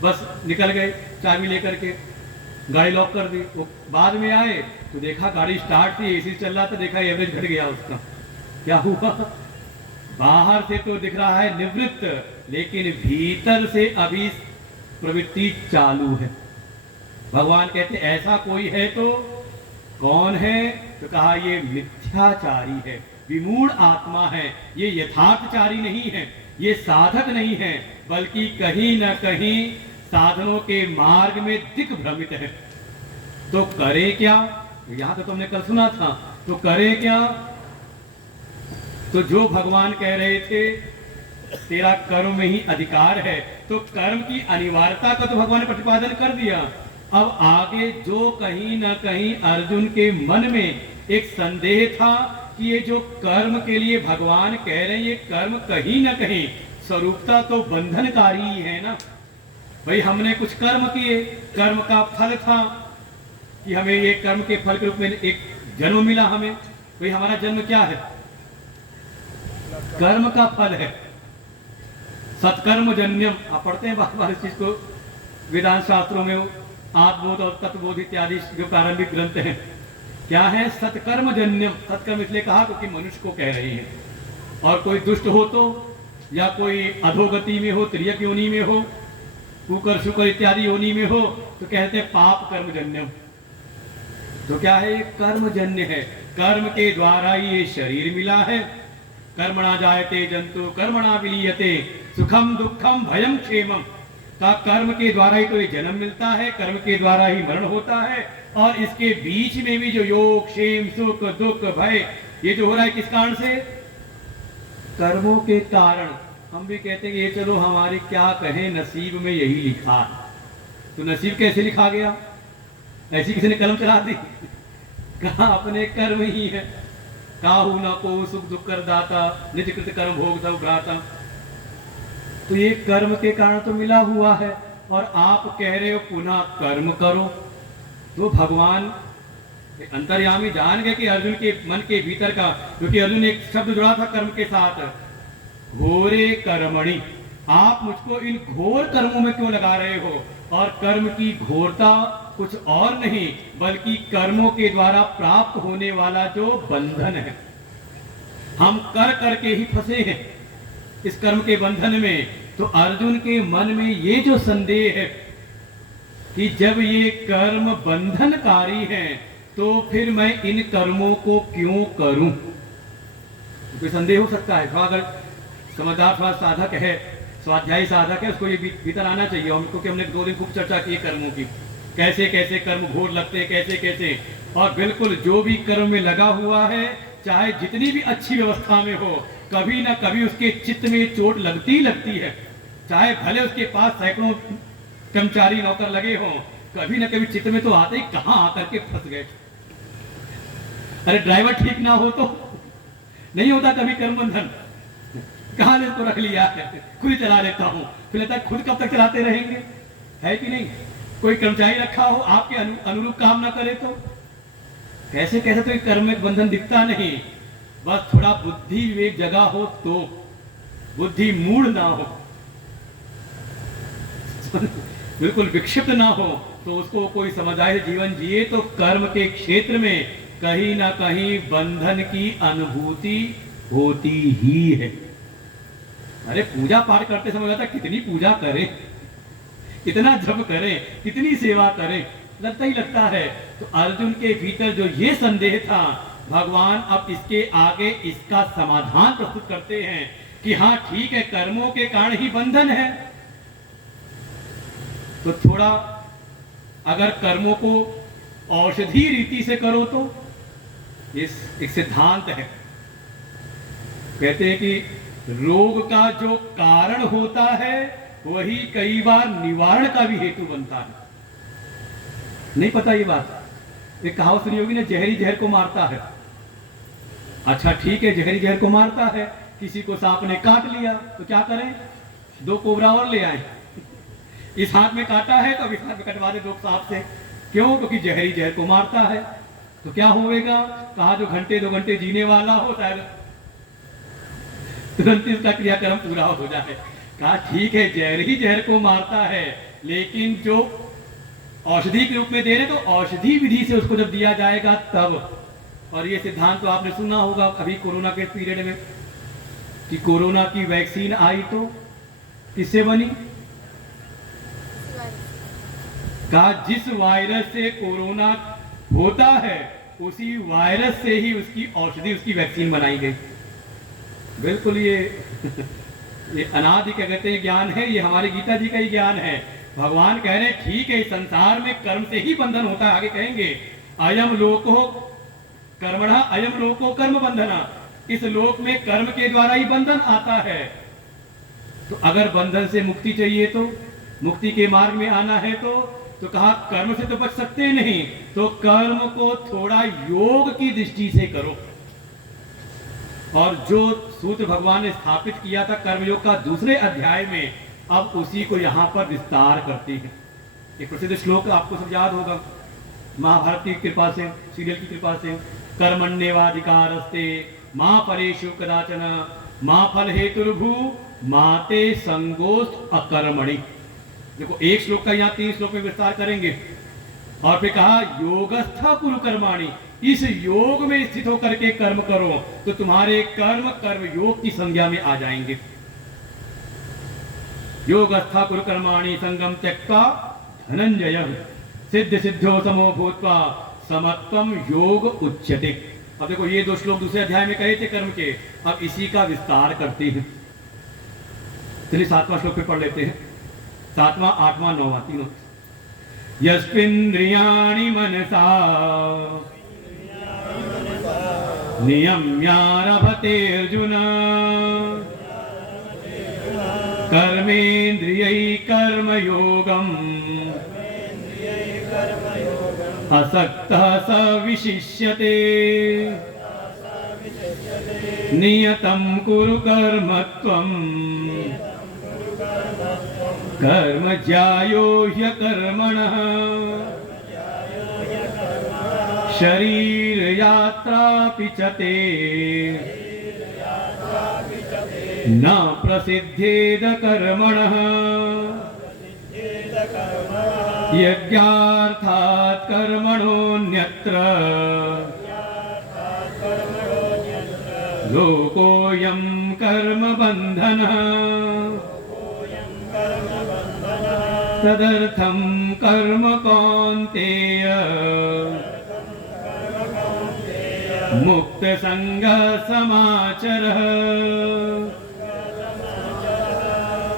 बस निकल गए चाबी लेकर के, गाड़ी लॉक कर दी। वो बाद में आए तो देखा गाड़ी स्टार्ट थी, एसी चल रहा था, देखा एवरेज घट गया उसका। क्या हुआ? बाहर से तो दिख रहा है निवृत्त, लेकिन भीतर से अभी प्रवृत्ति चालू है। भगवान कहते ऐसा कोई है तो कौन है? तो कहा ये मिथ्याचारी है, विमूढ़ आत्मा है, ये यथार्थचारी नहीं है, ये साधक नहीं है, बल्कि कहीं न कहीं साधनों के मार्ग में दिग्भ्रमित है। तो करे क्या? यहां तो तुमने कल सुना था, तो करे क्या? तो जो भगवान कह रहे थे तेरा कर्म में ही अधिकार है, तो कर्म की अनिवार्यता का तो भगवान ने प्रतिपादन कर दिया। अब आगे जो कहीं ना कहीं अर्जुन के मन में एक संदेह था कि ये जो कर्म के लिए भगवान कह रहे हैं, ये कर्म कहीं ना कहीं स्वरूपता तो बंधनकारी ही है ना। भाई हमने कुछ कर्म किए, कर्म का फल था कि हमें ये कर्म के फल के रूप में एक जन्म मिला हमें। भाई हमारा जन्म क्या है? कर्म का फल है, सत्कर्म जन्यम। आप पढ़ते हैं बार बार इस चीज को वेदांत शास्त्रों में, आत्मबोध और तत्वबोध इत्यादि जो प्रारंभिक ग्रंथ हैं। क्या है? सत्कर्म जन्यम। सत्कर्म इसलिए कहा क्योंकि मनुष्य को कह रही है, और कोई दुष्ट हो तो, या कोई अधोगति में हो, त्रियक योनि में हो, कुकर शुकर इत्यादि योनि में हो, तो कहते हैं पाप कर्म जन्यम। तो क्या है? कर्मजन्य है, कर्म के द्वारा ही ये शरीर मिला है। कर्मणा जायते जंतु कर्मणा विलीयते सुखम दुखम भयम क्षेमम। का कर्म के द्वारा ही तो ये जन्म मिलता है, कर्म के द्वारा ही मरण होता है, और इसके बीच में भी जो योग क्षेम सुख दुख भय ये जो हो रहा है किस कारण से? कर्मों के कारण। हम भी कहते हैं कि ये चलो हमारे क्या कहें, नसीब में यही लिखा। तो नसीब कैसे लिखा गया? ऐसी किसी ने कलम चला दी? कहा अपने कर्म ही है। काहू न को सुख दुख कर दाता, निज कृत कर्म भोग सब भ्राता। तो ये कर्म के कारण तो मिला हुआ है, और आप कह रहे हो पुनः कर्म करो। तो भगवान अंतर्यामी जान गए कि अर्जुन के मन के भीतर का, क्योंकि अर्जुन एक शब्द जुड़ा था कर्म के साथ, घोरे कर्मणि। आप मुझको इन घोर कर्मों में क्यों लगा रहे हो? और कर्म की घोरता कुछ और नहीं बल्कि कर्मों के द्वारा प्राप्त होने वाला जो बंधन है। हम कर करके ही फंसे हैं इस कर्म के बंधन में। तो अर्जुन के मन में ये जो संदेह है कि जब ये कर्म बंधनकारी है तो फिर मैं इन कर्मों को क्यों करूं? कोई संदेह हो सकता है। थोड़ा अगर समझदार थोड़ा साधक है, स्वाध्यायी साधक है, उसको ये भीतर आना चाहिए। हमको कि हमने 2 दिन खूब चर्चा की कर्मों की, कैसे कैसे कर्म घोर लगते हैं, कैसे कैसे। और बिल्कुल जो भी कर्म में लगा हुआ है, चाहे जितनी भी अच्छी व्यवस्था में हो, कभी ना कभी उसके चित्त में चोट लगती ही लगती है। चाहे भले उसके पास सैकड़ों कर्मचारी नौकर लगे हों, कभी ना कभी चित्त में तो आते ही कहां आकर के फंस गए। अरे ड्राइवर ठीक ना हो तो नहीं होता कभी कर्म बंधन। कहां इसको रख लिया है, खुद ही चला लेता हूं। फिर लगता है खुद कब तक चलाते रहेंगे, है कि नहीं? कोई कर्मचारी रखा हो, आपके अनुरूप काम ना करे तो कैसे कैसे? तो कर्म में बंधन दिखता नहीं। बस थोड़ा बुद्धि विवेक जगा हो तो, बुद्धि मूढ़ ना हो, बिल्कुल विक्षिप्त ना हो, तो उसको कोई समझाए जीवन जिए तो कर्म के क्षेत्र में कहीं ना कहीं बंधन की अनुभूति होती ही है। अरे पूजा पाठ करते समय लगता कितनी पूजा करें, कितना जप करें, कितनी सेवा करें, लगता ही लगता है। तो अर्जुन के भीतर जो ये संदेह था, भगवान अब इसके आगे इसका समाधान प्रस्तुत करते हैं कि हाँ ठीक है, कर्मों के कारण ही बंधन है। तो थोड़ा अगर कर्मों को औषधि रीति से करो तो इस एक सिद्धांत है, कहते हैं कि रोग का जो कारण होता है वही कई बार निवारण का भी हेतु बनता है। नहीं पता ये बात? एक कहावत सुनी होगी ना, जहरी जहर को मारता है। अच्छा ठीक है, जहरी जहर को मारता है, किसी को सांप ने काट लिया तो क्या करें? 2 कोबरा और ले आए। इस हाथ में काटा है तो अब इस हाथ में कटवा दे 2 सांप से। क्यों? क्योंकि जहरी जहर को मारता है। तो क्या होएगा? कहा जो घंटे 2 घंटे जीने वाला हो शायद तुरंत ही उसका क्रियाक्रम पूरा हो जाए। कहा ठीक है, जहर ही जहर को मारता है, लेकिन जो औषधि के रूप में दे रहे तो औषधि विधि से उसको जब दिया जाएगा तब। और ये सिद्धांत तो आपने सुना होगा अभी कोरोना के पीरियड में कि कोरोना की वैक्सीन आई तो किससे बनी? कहा जिस वायरस से कोरोना होता है उसी वायरस से ही उसकी औषधि, उसकी वैक्सीन बनाई गई। बिल्कुल ये अनादि क्या कहते हैं ज्ञान है, ये हमारे गीता जी का ही ज्ञान है। भगवान कह रहे हैं ठीक है, इस संसार में कर्म से ही बंधन होता है। आगे कहेंगे अयम लोको कर्मणा अयम लोको कर्म बंधना, इस लोक में कर्म के द्वारा ही बंधन आता है। तो अगर बंधन से मुक्ति चाहिए तो, मुक्ति के मार्ग में आना है तो कहा कर्म से तो बच सकते नहीं, तो कर्म को थोड़ा योग की दृष्टि से करो। और जो सूत्र भगवान ने स्थापित किया था कर्मयोग का दूसरे अध्याय में, अब उसी को यहाँ पर विस्तार करते हैं। एक प्रसिद्ध श्लोक आपको सब याद होगा महाभारत की कृपा से, सीरियल की कृपा से, कर्मण्येवाधिकारस्ते मां फलेषु कदाचन मां फल हेतुर्भू माते संगोस्त अकर्मणि। देखो एक श्लोक का यहाँ 3 श्लोक में विस्तार करेंगे। और फिर कहा योगस्थ कुरु कर्माणि, इस योग में स्थित होकर के कर्म करो तो तुम्हारे कर्म कर्म योग की संज्ञा में आ जाएंगे। योगस्थ कुरु कर्माणि संगम त्यक्त्वा धनंजय सिद्ध सिद्धो समो भूत्वा समत्वम योग उच्यते। अब देखो ये 2 श्लोक दूसरे अध्याय में कहे थे कर्म के, अब इसी का विस्तार करते हैं। चलिए 7वां श्लोक पे पढ़ लेते हैं, 7वां 8वां 9वां तीनों। यस्मिन्द्रियाणि मनसा नियम्यारभते अर्जुन कर्मेन्द्रियै कर्मयोगम् असक्तः स विशिष्यते नियतं कुरु कर्म त्वं कर्म ज्यायो ह्यकर्मणः शरीर यात्रापि च ते न प्रसिद्धेद कर्मणः यज्ञार्थात् कर्मणोऽन्यत्र लोकोऽयं कर्म बन्धनः तदर्थं कर्म कौन्तेय मुक्त संगः समाचरः।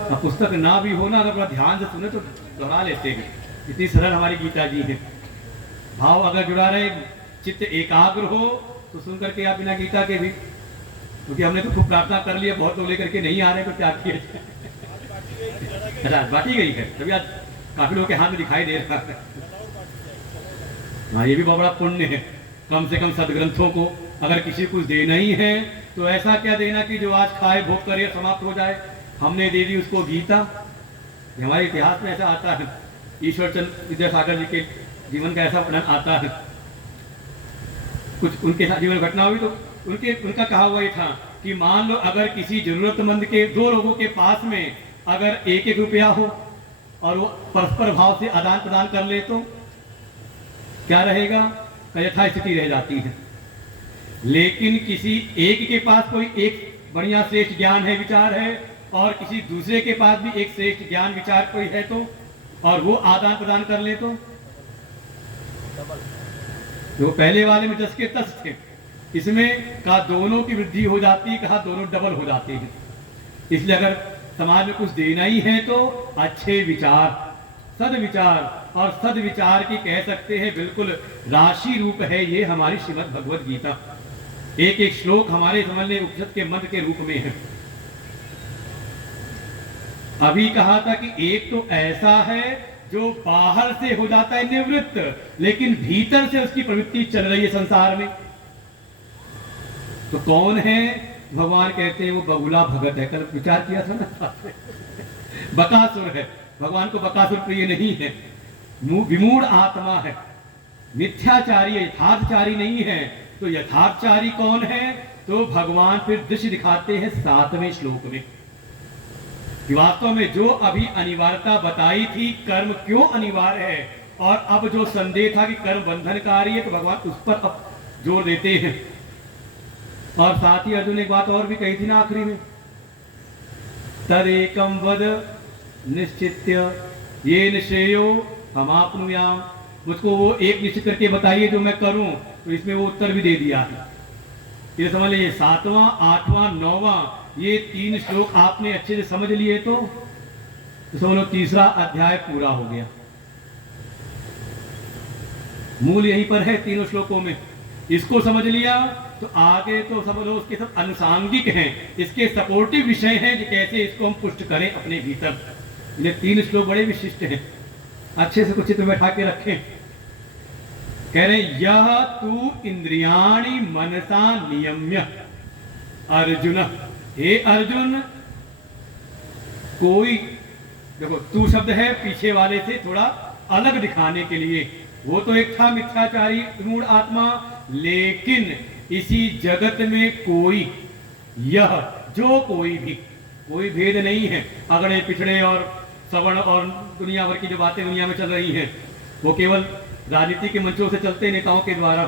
अब पुस्तक ना भी हो ना, अगर ध्यान से सुने तो दोहरा लेते हैं। इतनी सरल हमारी गीता जी है। भाव अगर जुड़ा रहे, चित्त एकाग्र हो तो सुन करके आप बिना गीता के भी, क्योंकि हमने तो खूब प्रार्थना कर लिया, बहुत लोग लेकर के नहीं आ रहे तो क्या किया अच्छा बांटी गई है, तभी आज काफी लोगों के हाथ में दिखाई दे रहा है। हाँ ये भी बहुत बड़ा पुण्य है। कम से कम सदग्रंथों को अगर किसी को देना ही है तो ऐसा क्या देना कि जो आज खाए भोग करे समाप्त हो जाए। हमने दे दी उसको गीता। हमारे इतिहास में ऐसा आता है, ईश्वर चंद्र विद्यासागर जी के जीवन का ऐसा वर्णन आता है। कुछ उनके साथ जीवन घटना हुई तो उनका कहा हुआ ये था कि मान लो अगर किसी जरूरतमंद के 2 लोगों के पास में अगर 1-1 रुपया हो और वो परस्पर भाव से आदान प्रदान कर ले तो क्या रहेगा? यथा स्थिति रह जाती है। लेकिन किसी एक के पास कोई एक बढ़िया श्रेष्ठ ज्ञान है, विचार है, और किसी दूसरे के पास भी एक श्रेष्ठ ज्ञान विचार कोई है तो, और वो आदान प्रदान कर ले तो पहले वाले में 10 के 10 थे, इसमें कहा दोनों की वृद्धि हो जाती है, कहा दोनों डबल हो जाते हैं। इसलिए अगर समाज में कुछ देना ही है तो अच्छे विचार, सदविचार, और सदविचार की कह सकते हैं बिल्कुल राशि रूप है ये हमारी श्रीमद् भगवद गीता। एक एक श्लोक हमारे समझने उपनिषद के मंत्र के रूप में है। अभी कहा था कि एक तो ऐसा है जो बाहर से हो जाता है निवृत्त, लेकिन भीतर से उसकी प्रवृत्ति चल रही है संसार में। तो कौन है? भगवान कहते हैं वो बगुला भगत है। कल विचार किया था ना बकासुर है। भगवान को बकासुर प्रिय नहीं है, विमूढ़ आत्मा है। मिथ्याचारी यथार्थचारी नहीं है। तो यथार्थचारी कौन है? तो भगवान फिर दृश्य दिखाते हैं 7वें श्लोक में कि वास्तव में जो अभी अनिवार्यता बताई थी, कर्म क्यों अनिवार्य है, और अब जो संदेह था कि कर्म बंधनकारी है, तो भगवान उस पर अब जोर देते हैं। और साथ ही अर्जुन ने एक बात और भी कही थी ना आखिरी में, तदेकम वद निश्चित्य ये निश्चयो हम आपनुयाम, मुझको वो एक निश्चित करके बताइए जो मैं करूं। तो इसमें वो उत्तर भी दे दिया है। ये समझ लीजिए 7वां 8वां 9वां ये 3 श्लोक आपने अच्छे से समझ लिए तो समझ लो तीसरा अध्याय पूरा हो गया। मूल यहीं पर है तीनों श्लोकों में। इसको समझ लिया तो आगे तो समझ लो उसके सब अनुसांगिक हैं, इसके सपोर्टिव विषय हैं कि कैसे इसको हम पुष्ट करें अपने भीतर। ये 3 श्लोक बड़े विशिष्ट हैं, अच्छे से कुछ चित्त बैठा के रखें। कह रहे यह तू इंद्रियाणि मनसा नियम्य अर्जुन, हे अर्जुन कोई, देखो तू शब्द है पीछे वाले से थोड़ा अलग दिखाने के लिए। वो तो एक था मिथ्याचारी मूढ़ आत्मा, लेकिन इसी जगत में कोई, यह जो कोई भी, कोई भेद नहीं है। अगड़े पिछड़े और सवर्ण और दुनिया भर की जो बातें दुनिया में चल रही हैं वो केवल राजनीति के मंचों से चलते नेताओं के द्वारा।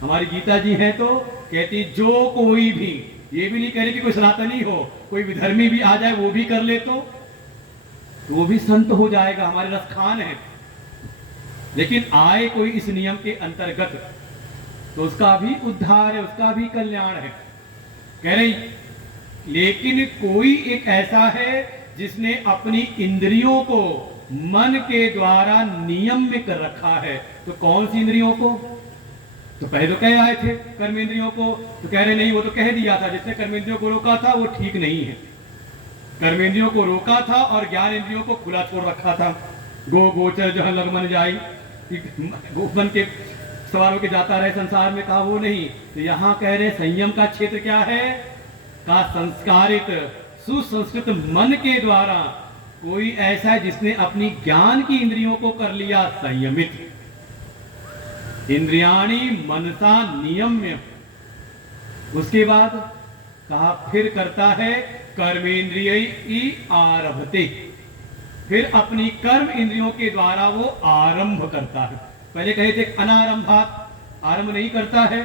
हमारी गीता जी हैं तो कहती जो कोई भी, ये भी नहीं कह रही कि कोई सनातनी हो, कोई विधर्मी भी आ जाए वो भी कर ले तो वो भी संत हो जाएगा, हमारे रसखान है। लेकिन आए कोई इस नियम के अंतर्गत तो उसका भी उद्धार है, उसका भी कल्याण है। कह रही लेकिन कोई एक ऐसा है जिसने अपनी इंद्रियों को मन के द्वारा नियम में कर रखा है। तो कौन सी इंद्रियों को? तो पहले तो कह आए थे कर्मेंद्रियों को, तो कह रहे नहीं वो तो कह दिया था, जिसने कर्मेंद्रियों को रोका था वो ठीक नहीं है। कर्मेंद्रियों को रोका था और ज्ञान इंद्रियों को खुला छोड़ रखा था। गो गोचर जहां लगमन जाए, बन के सवार होके जाता रहे संसार में, कहा वो नहीं। तो यहाँ कह रहे संयम का क्षेत्र क्या है? का संस्कारित सुसंस्कृत मन के द्वारा कोई ऐसा है जिसने अपनी ज्ञान की इंद्रियों को कर लिया संयमित। इंद्रियाणी मनसा नियम्य। उसके बाद कहा फिर करता है कर्मेंद्रिय आरभते, फिर अपनी कर्म इंद्रियों के द्वारा वो आरंभ करता है। पहले कहे थे अनारंभात, आरंभ नहीं करता है,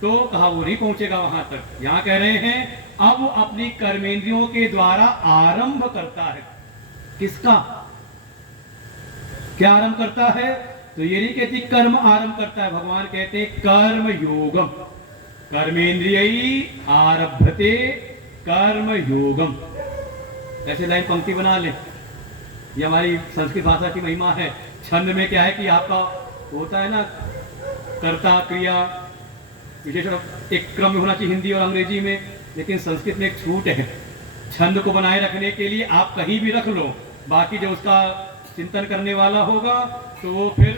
तो कहा वो नहीं पहुंचेगा वहां तक। यहां कह रहे हैं अब वो अपनी कर्मेंद्रियों के द्वारा आरंभ करता है। किसका? क्या आरंभ करता है? तो ये नहीं कहती कर्म आरंभ करता है, भगवान कहते कर्म योगम, कर्मेंद्रिय आरभते कर्म योगम। ऐसे लाइन पंक्ति बना ले, ये हमारी संस्कृत भाषा की महिमा है। छंद में क्या है कि आपका होता है ना कर्ता क्रिया विशेषण एक क्रम में होना चाहिए हिंदी और अंग्रेजी में, लेकिन संस्कृत में एक छूट है। छंद को बनाए रखने के लिए आप कहीं भी रख लो, बाकी जो उसका चिंतन करने वाला होगा तो वो फिर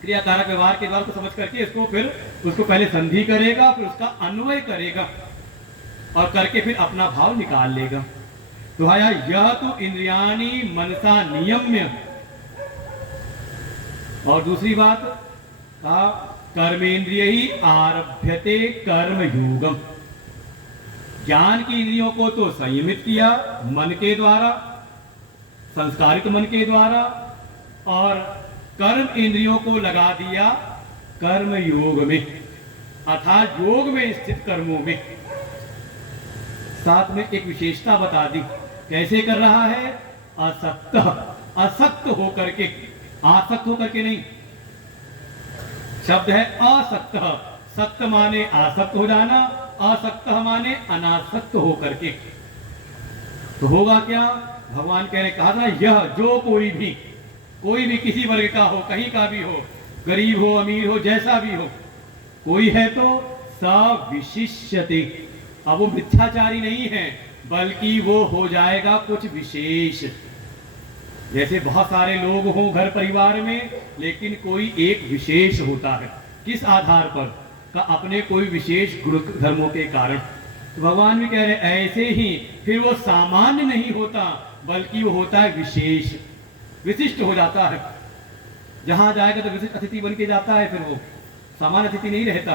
क्रिया कारक व्यवहार के द्वारा को समझ करके इसको फिर उसको पहले संधि करेगा, फिर उसका अन्वय करेगा और करके फिर अपना भाव निकाल लेगा। तो आया यह तो इंद्रियाणी मनसा नियम्य। और दूसरी बात कहा कर्मेंद्रिय ही आरभ्यते कर्म योगम। ज्ञान की इंद्रियों को तो संयमित किया मन के द्वारा, संस्कारित मन के द्वारा, और कर्म इंद्रियों को लगा दिया कर्म योग में, अर्थात योग में स्थित कर्मों में। साथ में एक विशेषता बता दी, कैसे कर रहा है? असक्त, असक्त होकर के, आसक्त होकर के नहीं। शब्द है असक्त, सक्त माने आसक्त हो जाना, असक्त माने अनासक्त होकर के। तो होगा क्या? भगवान कह रहे, कहा था यह जो कोई भी किसी वर्ग का हो, कहीं का भी हो, गरीब हो अमीर हो जैसा भी हो, कोई है तो सविशिष्यते। अब वो मिथ्याचारी नहीं है, बल्कि वो हो जाएगा कुछ विशेष। जैसे बहुत सारे लोग हों घर परिवार में, लेकिन कोई एक विशेष होता है। किस आधार पर? का अपने कोई विशेष गुण धर्मों के कारण। तो भगवान भी कह रहे ऐसे ही फिर वो सामान्य नहीं होता, बल्कि वो होता है विशेष, विशिष्ट हो जाता है। जहां जाएगा तो विशिष्ट अतिथि बन के जाता है, फिर वो सामान्य अतिथि नहीं रहता।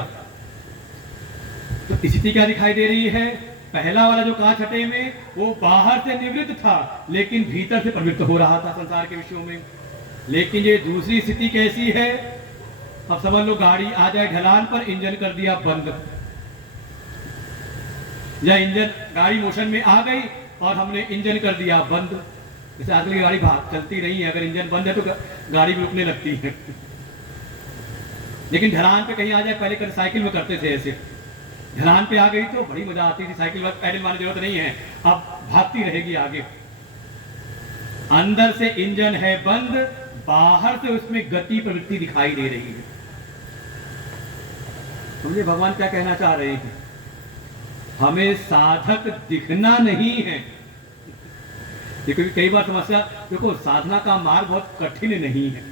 तो स्थिति क्या दिखाई दे रही है? पहला वाला जो कहा छठे में, वो बाहर से निवृत्त था लेकिन भीतर से प्रवृत्त हो रहा था संसार के विषयों में। लेकिन ये दूसरी स्थिति कैसी है? अब समझ लो गाड़ी आ जाए ढलान पर, इंजन कर दिया बंद, या इंजन गाड़ी मोशन में आ गई और हमने इंजन कर दिया बंद। जैसे आजकल की गाड़ी भाग चलती नहीं है, अगर इंजन बंद है तो गाड़ी भी रुकने लगती है। लेकिन ढलान पे कहीं आ जाए, पहले कर साइकिल में करते थे ऐसे, ढलान पे आ गई तो बड़ी मजा आती थी, साइकिल में पैडल मारने की जरूरत नहीं है, अब भागती रहेगी आगे। अंदर से इंजन है बंद, बाहर से उसमें गति प्रवृत्ति दिखाई दे रही है। समझे भगवान क्या कहना चाह रहे हैं? हमें साधक दिखना नहीं है। क्योंकि कई बार समस्या, देखो साधना का मार्ग बहुत कठिन नहीं है,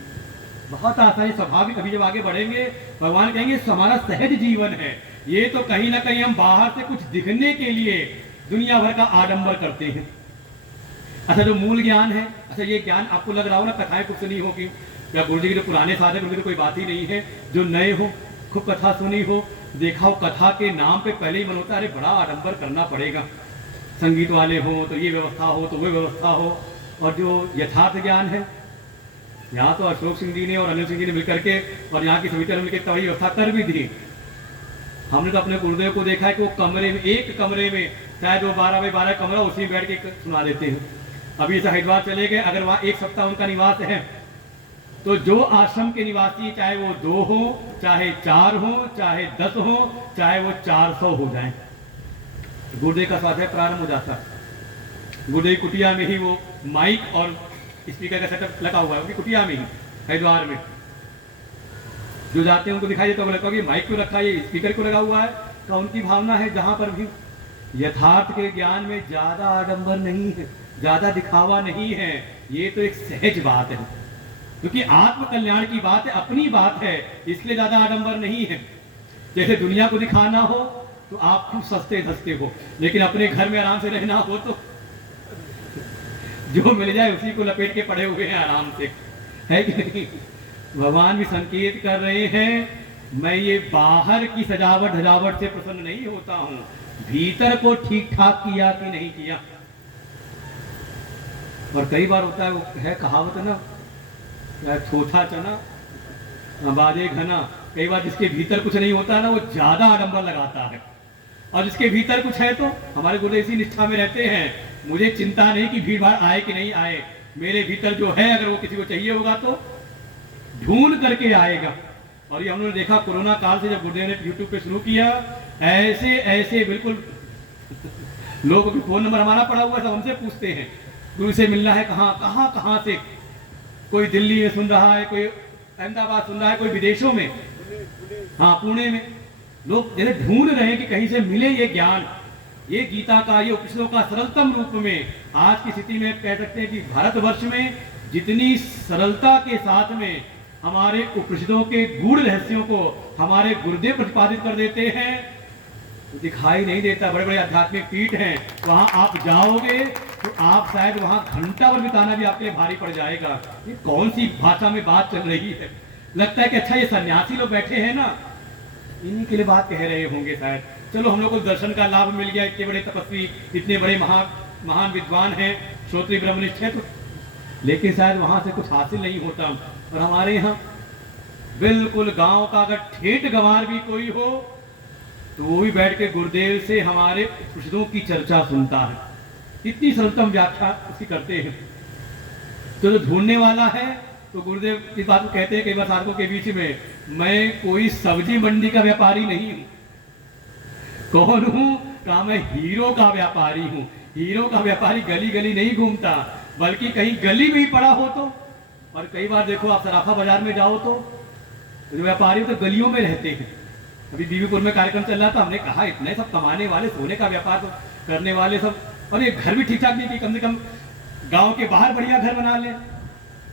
बहुत आसानी स्वाभाविक। अभी जब आगे बढ़ेंगे भगवान कहेंगे हमारा सहज जीवन है। ये तो कहीं ना कहीं हम बाहर से कुछ दिखने के लिए दुनिया भर का आडंबर करते हैं। अच्छा जो मूल ज्ञान है, अच्छा ये ज्ञान आपको लग रहा हो ना, कथाएं कुछ सुनी हो कि या गुरु जी के जो पुराने साधक उनकी तो कोई बात ही नहीं है। जो नए हो, खूब कथा सुनी हो, देखा हो, कथा के नाम पे पहले ही मन होता है अरे बड़ा आडंबर करना पड़ेगा, संगीत वाले हो तो ये व्यवस्था हो तो वो व्यवस्था हो। और जो यथार्थ ज्ञान है, यहाँ तो अशोक सिंह जी ने और अनिल सिंह जी ने मिलकर के और यहाँ की समिति ने मिलकर तभी व्यवस्था कर भी दी। हमने तो अपने गुरुदेव को देखा है कि वो कमरे में, एक कमरे में शायद वो 12 बाई 12 कमरा, उसी में बैठ के सुना देते हैं। अभी से हरिद्वार चले गए, अगर वहाँ एक सप्ताह उनका निवास है तो जो आश्रम के निवासी, चाहे वो 2 हो, चाहे 4 हो, चाहे 10 हो, चाहे वो 400 हो जाए, गुरुदेव का स्वाध्याय प्रारंभ हो जाता है। गुरुदेव कुटिया में ही वो माइक और स्पीकर का सेटअप लगा हुआ है, उनकी कुटिया में ही हरिद्वार में। जो जाते हैं उनको दिखाई देता है, लगता है कि माइक क्यों रखा है, ये स्पीकर क्यों लगा हुआ है। तो उनकी भावना है जहां पर भी यथार्थ के ज्ञान में ज्यादा आडंबर नहीं है, ज्यादा दिखावा नहीं है। ये तो एक सहज बात है, क्योंकि आत्म कल्याण की बात है, अपनी बात है, इसलिए ज्यादा आडंबर नहीं है। जैसे दुनिया को दिखाना हो तो आप खूब सस्ते धसते हो, लेकिन अपने घर में आराम से रहना हो तो जो मिल जाए उसी को लपेट के पड़े हुए हैं आराम से, है कि नहीं? भगवान भी संकेत कर रहे हैं, मैं ये बाहर की सजावट धजावट से प्रसन्न नहीं होता हूं, भीतर को ठीक ठाक किया कि नहीं किया। और कई बार होता है, वो है कहावत है ना, छोथा चना बाजे घना। कई बार जिसके भीतर कुछ नहीं होता है ना, वो ज्यादा आडंबर लगाता है, और जिसके भीतर कुछ है तो हमारे गुरुदेव इसी निष्ठा में रहते हैं, मुझे चिंता नहीं कि भीड़ भाड़ आए कि नहीं आए, मेरे भीतर जो है अगर वो किसी को चाहिए होगा तो ढूंढ करके आएगा। और ये हम लोगों ने देखा कोरोना काल से, जब गुरुदेव ने यूट्यूब पे शुरू किया, ऐसे ऐसे बिल्कुल लोगों के फोन नंबर हमारा पड़ा हुआ है, सब हमसे पूछते हैं गुरु से मिलना है, कहाँ से। कोई दिल्ली में सुन रहा है, कोई अहमदाबाद सुन रहा है, कोई विदेशों में, हाँ पुणे में। लोग जैसे ढूंढ रहे हैं कि कहीं से मिले ये ज्ञान, ये गीता का, ये उपनिषदों का सरलतम रूप में। आज की स्थिति में कह सकते हैं कि भारतवर्ष में जितनी सरलता के साथ में हमारे उपनिषदों के गूढ़ रहस्यों को हमारे गुरुदेव प्रतिपादित कर देते हैं, तो दिखाई नहीं देता। बड़े बड़े आध्यात्मिक पीठ हैं, वहां आप जाओगे तो आप शायद वहां घंटा भर बिताना भी आपके लिए भारी पड़ जाएगा। ये कौन सी भाषा में बात चल रही है, लगता है कि अच्छा ये सन्यासी लोग बैठे हैं ना, इन्हीं के लिए बात कह रहे होंगे शायद। चलो हम लोग को दर्शन का लाभ मिल गया, इतने बड़े तपस्वी, इतने बड़े महान विद्वान हैं, श्रोत्रिय ब्रह्मनिष्ठ है, तो लेकिन शायद वहां से कुछ हासिल नहीं होता। और हमारे यहाँ बिल्कुल गांव का अगर ठेठ गंवार भी कोई हो तो वो भी बैठ के गुरुदेव से हमारे उपनिषदों की चर्चा सुनता है, इतनी सरलतम व्याख्या उसकी करते हैं। तो जो ढूंढने वाला है तो गुरुदेव इस बात को कहते हैं कई बार साधकों के बीच में, मैं कोई सब्जी मंडी का व्यापारी नहीं हूं। कौन हूं? कहा मैं हीरो का व्यापारी हूं। हीरो का व्यापारी गली गली नहीं घूमता, बल्कि कहीं गली में ही पड़ा हो तो। और कई बार देखो आप सराफा बाजार में जाओ तो जो व्यापारी तो गलियों में रहते हैं। अभी बीबीपुर में कार्यक्रम चल रहा था, हमने कहा इतने सब कमाने वाले, सोने का व्यापार करने वाले सब, और ये घर भी ठीक ठाक नहीं कि कम से कम गांव के बाहर बढ़िया घर बना ले।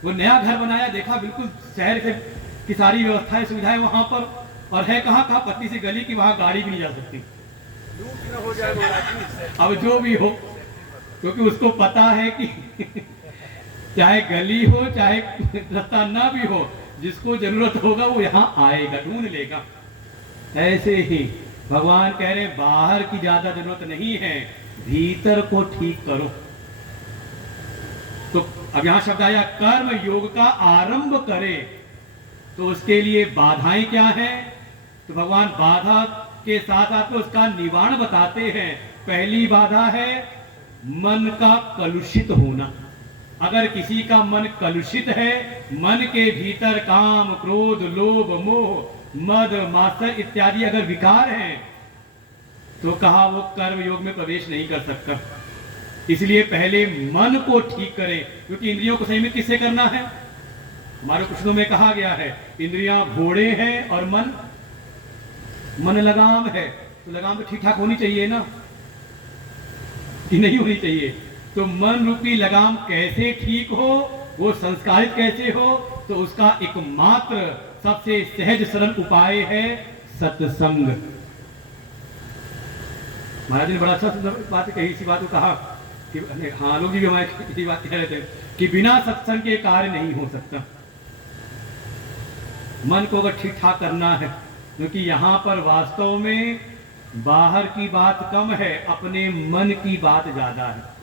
वो नया घर बनाया, देखा बिल्कुल शहर से की सारी व्यवस्थाएं सुविधाएं वहां पर, और है कहाँ पतली सी गली की वहां गाड़ी भी नहीं जा सकती। हो जाए अब जो भी हो, क्योंकि उसको पता है कि चाहे गली हो चाहे रास्ता ना भी हो, जिसको जरूरत होगा वो यहाँ आएगा, ढूंढ लेगा। ऐसे ही भगवान कह रहे बाहर की ज्यादा जरूरत नहीं है, भीतर को ठीक करो। तो अब यहां शब्द आया कर्म योग का आरंभ करे, तो उसके लिए बाधाएं क्या है? तो भगवान बाधा के साथ साथ में उसका निवारण बताते हैं। पहली बाधा है मन का कलुषित होना। अगर किसी का मन कलुषित है, मन के भीतर काम क्रोध लोभ मोह मद मात्सर्य इत्यादि अगर विकार हैं, तो कहा वो कर्म योग में प्रवेश नहीं कर सकता। इसलिए पहले मन को ठीक करें, क्योंकि इंद्रियों को संयमित किससे करना है? हमारे प्रश्नों में कहा गया है इंद्रियां घोड़े हैं और मन लगाम है। तो लगाम तो ठीक ठाक होनी चाहिए ना, कि नहीं होनी चाहिए? तो मन रूपी लगाम कैसे ठीक हो, वो संस्कारित कैसे हो? तो उसका एकमात्र सबसे सहज सरल उपाय है सत्संग। महाराज ने बड़ा अच्छा बात कही, इसी बात को कहा कि हाँ लोग भी हमारे इसी बात कह रहे थे कि बिना सत्संग के कार्य नहीं हो सकता। मन को अगर ठीक ठाक करना है, क्योंकि यहाँ पर वास्तव में बाहर की बात कम है, अपने मन की बात ज्यादा है।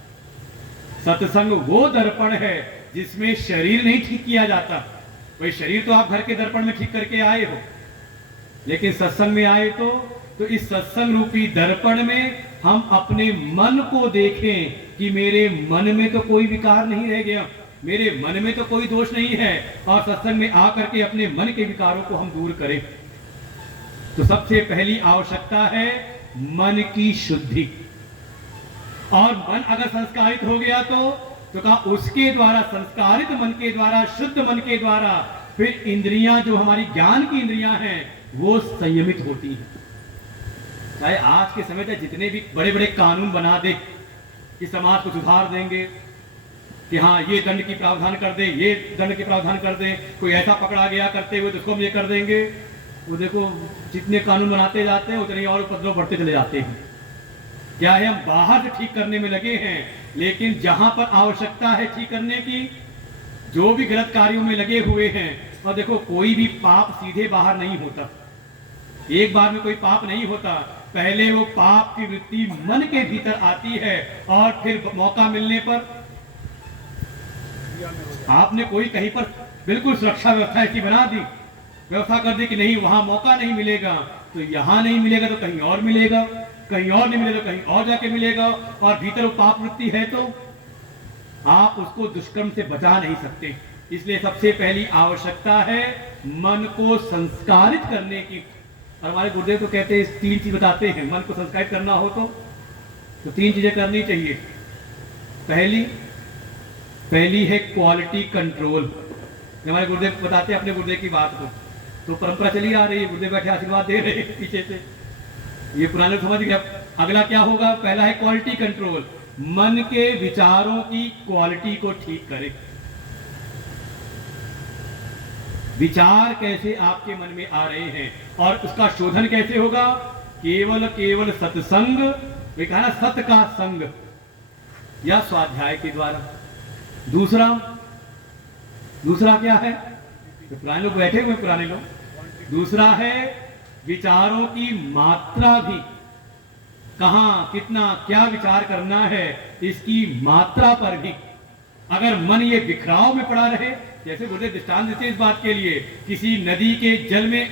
सत्संग वो दर्पण है जिसमें शरीर नहीं ठीक किया जाता। वही शरीर तो आप घर के दर्पण में ठीक करके आए हो, लेकिन सत्संग में आए तो इस सत्संग रूपी दर्पण में हम अपने मन को देखें कि मेरे मन में तो कोई विकार नहीं रह गया, मेरे मन में तो कोई दोष नहीं है, और सत्संग में आकर के अपने मन के विकारों को हम दूर करें। तो सबसे पहली आवश्यकता है मन की शुद्धि। और मन अगर संस्कारित हो गया तो कहा उसके द्वारा, संस्कारित मन के द्वारा, शुद्ध मन के द्वारा फिर इंद्रियां जो हमारी ज्ञान की इंद्रियां हैं वो संयमित होती हैं। चाहे आज के समय तक जितने भी बड़े बड़े कानून बना दे कि समाज को सुधार देंगे, कि हाँ ये दंड की प्रावधान कर दे, ये दंड के प्रावधान कर दे, कोई ऐसा पकड़ा गया करते हुए तो उसको हम ये कर देंगे, वो देखो जितने कानून बनाते जाते हैं उतने और उपद्रव बढ़ते चले जाते हैं। क्या है, हम बाहर से ठीक करने में लगे हैं, लेकिन जहां पर आवश्यकता है ठीक करने की, जो भी गलत कार्यों में लगे हुए हैं, और देखो कोई भी पाप सीधे बाहर नहीं होता, एक बार में कोई पाप नहीं होता। पहले वो पाप की वृत्ति मन के भीतर आती है, और फिर मौका मिलने पर आपने कोई कहीं पर बिल्कुल सुरक्षा व्यवस्था ऐसी बना दी, व्यवस्था कर दी कि नहीं वहां मौका नहीं मिलेगा, तो यहां नहीं मिलेगा तो कहीं और मिलेगा, कहीं और नहीं मिलेगा तो कहीं और जाके मिलेगा, और भीतर वो पाप वृत्ति है तो आप उसको दुष्कर्म से बचा नहीं सकते। इसलिए सबसे पहली आवश्यकता है मन को संस्कारित करने की। और हमारे गुरुदेव तो कहते हैं, तीन चीज बताते हैं, मन को संस्कारित करना हो तो तीन चीजें करनी चाहिए। पहली है क्वालिटी कंट्रोल। हमारे गुरुदेव बताते हैं अपने गुरुदेव की बात को, तो परंपरा चली आ रही है, गुरुदेव बैठे आशीर्वाद दे रहे हैं पीछे से, ये पुराने समझ गया। अगला क्या होगा? पहला है क्वालिटी कंट्रोल, मन के विचारों की क्वालिटी को ठीक करें। विचार कैसे आपके मन में आ रहे हैं और उसका शोधन कैसे होगा? केवल सत्संग, वे कहा ना सत का संग, या स्वाध्याय के द्वारा। दूसरा क्या है? तो पुराने लोग बैठे हुए, पुराने लोग। दूसरा है विचारों की मात्रा भी, कहां कितना क्या विचार करना है, इसकी मात्रा पर भी। अगर मन ये बिखराव में पड़ा रहे, जैसे गुरुदेव दृष्टांत देते इस बात के लिए, किसी नदी के जल में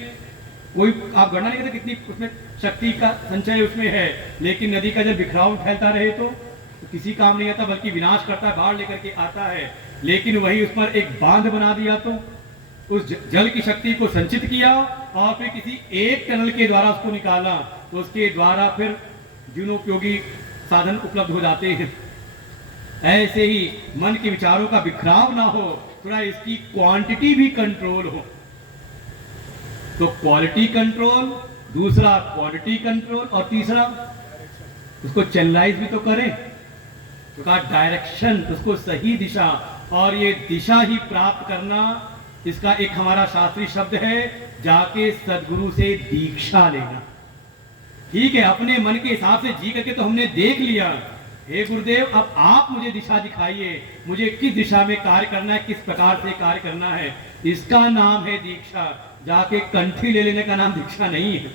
कोई आप गणना नहीं करते कितनी उसमें शक्ति का संचय उसमें है, लेकिन नदी का जल बिखराव में फैलता रहे तो किसी काम नहीं आता, बल्कि विनाश करता है, बाढ़ लेकर के आता है। लेकिन वही उस पर एक बांध बना दिया तो उस जल की शक्ति को संचित किया और फिर किसी एक टनल के द्वारा उसको निकाला, तो उसके द्वारा फिर जीवनोपयोगी साधन उपलब्ध हो जाते हैं। ऐसे ही मन के विचारों का बिखराव ना हो, थोड़ा इसकी क्वांटिटी भी कंट्रोल हो। तो क्वालिटी कंट्रोल, दूसरा क्वांटिटी कंट्रोल, और तीसरा उसको चैनलाइज भी तो करें, तो कहा डायरेक्शन, उसको सही दिशा, और ये दिशा ही प्राप्त करना, इसका एक हमारा शास्त्रीय शब्द है, जाके सदगुरु से दीक्षा लेना। ठीक है, अपने मन के हिसाब से जी करके तो हमने देख लिया, हे गुरुदेव अब आप मुझे दिशा दिखाइए, मुझे किस दिशा में कार्य करना है, किस प्रकार से कार्य करना है। इसका नाम है दीक्षा। जाके कंठी ले लेने का नाम दीक्षा नहीं है।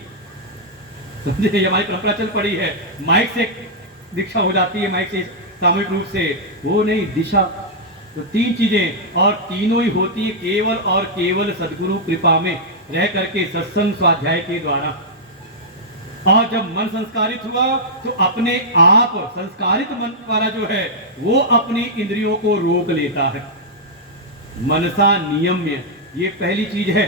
समझे, ये हमारी परंपरा चल पड़ी है, माइक से दीक्षा हो जाती है, माइक से सामूहिक रूप से, वो नहीं, दिशा। तो तीन चीजें, और तीनों ही होती है केवल और केवल सदगुरु कृपा में रह करके, सत्संग स्वाध्याय के द्वारा। और जब मन संस्कारित हुआ तो अपने आप संस्कारित मन वाला जो है वो अपनी इंद्रियों को रोक लेता है। मनसा नियम्य, ये पहली चीज है।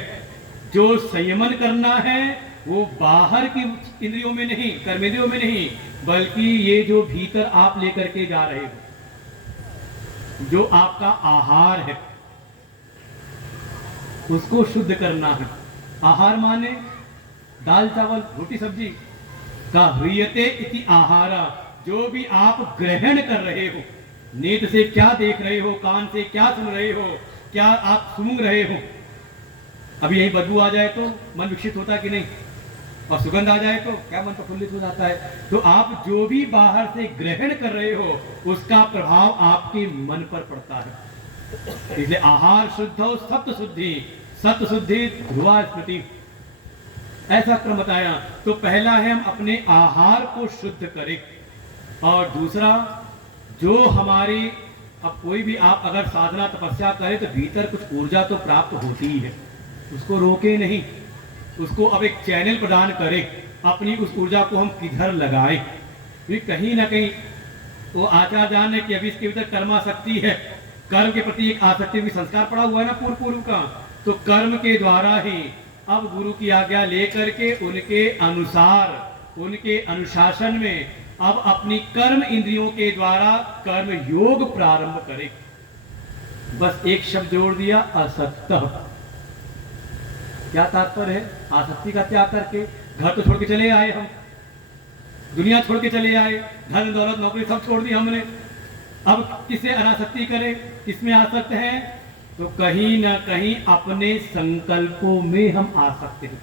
जो संयमन करना है वो बाहर की इंद्रियों में नहीं, कर्मेंद्रियों में नहीं, बल्कि ये जो भीतर आप लेकर के जा रहे हो, जो आपका आहार है उसको शुद्ध करना है। आहार माने दाल चावल रोटी सब्जी का, ह्रियते इति आहारा, जो भी आप ग्रहण कर रहे हो, नेत्र से क्या देख रहे हो, कान से क्या सुन रहे हो, क्या आप सूंघ रहे हो। अभी यही बदबू आ जाए तो मन विकसित होता है कि नहीं, और सुगंध आ जाए तो क्या मन प्रफुल्लित हो जाता है। तो आप जो भी बाहर से ग्रहण कर रहे हो उसका प्रभाव आपके मन पर पड़ता है। इसलिए आहार शुद्ध हो सत्य शुद्धि, सत्य शुद्धि ध्रुवा स्मृति, ऐसा क्रम बताया। तो पहला है हम अपने आहार को शुद्ध करें, और दूसरा जो हमारी, अब कोई भी आप अगर साधना तपस्या करें तो भीतर कुछ ऊर्जा तो प्राप्त होती ही है, उसको रोके नहीं, उसको अब एक चैनल प्रदान करें, अपनी उस ऊर्जा को हम किधर लगाएं। क्योंकि कहीं ना कहीं वो आचार्य जान है कि अभी इसके भीतर कर्माशक्ति है, कर्म के प्रति एक आसक्ति भी संस्कार पड़ा हुआ है ना पूर्व का, तो कर्म के द्वारा ही अब गुरु की आज्ञा लेकर के उनके अनुसार, उनके अनुशासन में अब अपनी कर्म इंद्रियों के द्वारा कर्म योग प्रारंभ करें। बस एक शब्द जोड़ दिया, असक्त। क्या तात्पर्य है? आसक्ति का त्याग करके घर तो छोड़ के चले आए, हम दुनिया छोड़ के चले आए, धन दौलत नौकरी सब छोड़ दी हमने, अब किसे अनासक्ति करें, किसमें आसक्त हैं? तो कहीं ना कहीं अपने संकल्पों में हम आसक्त हैं,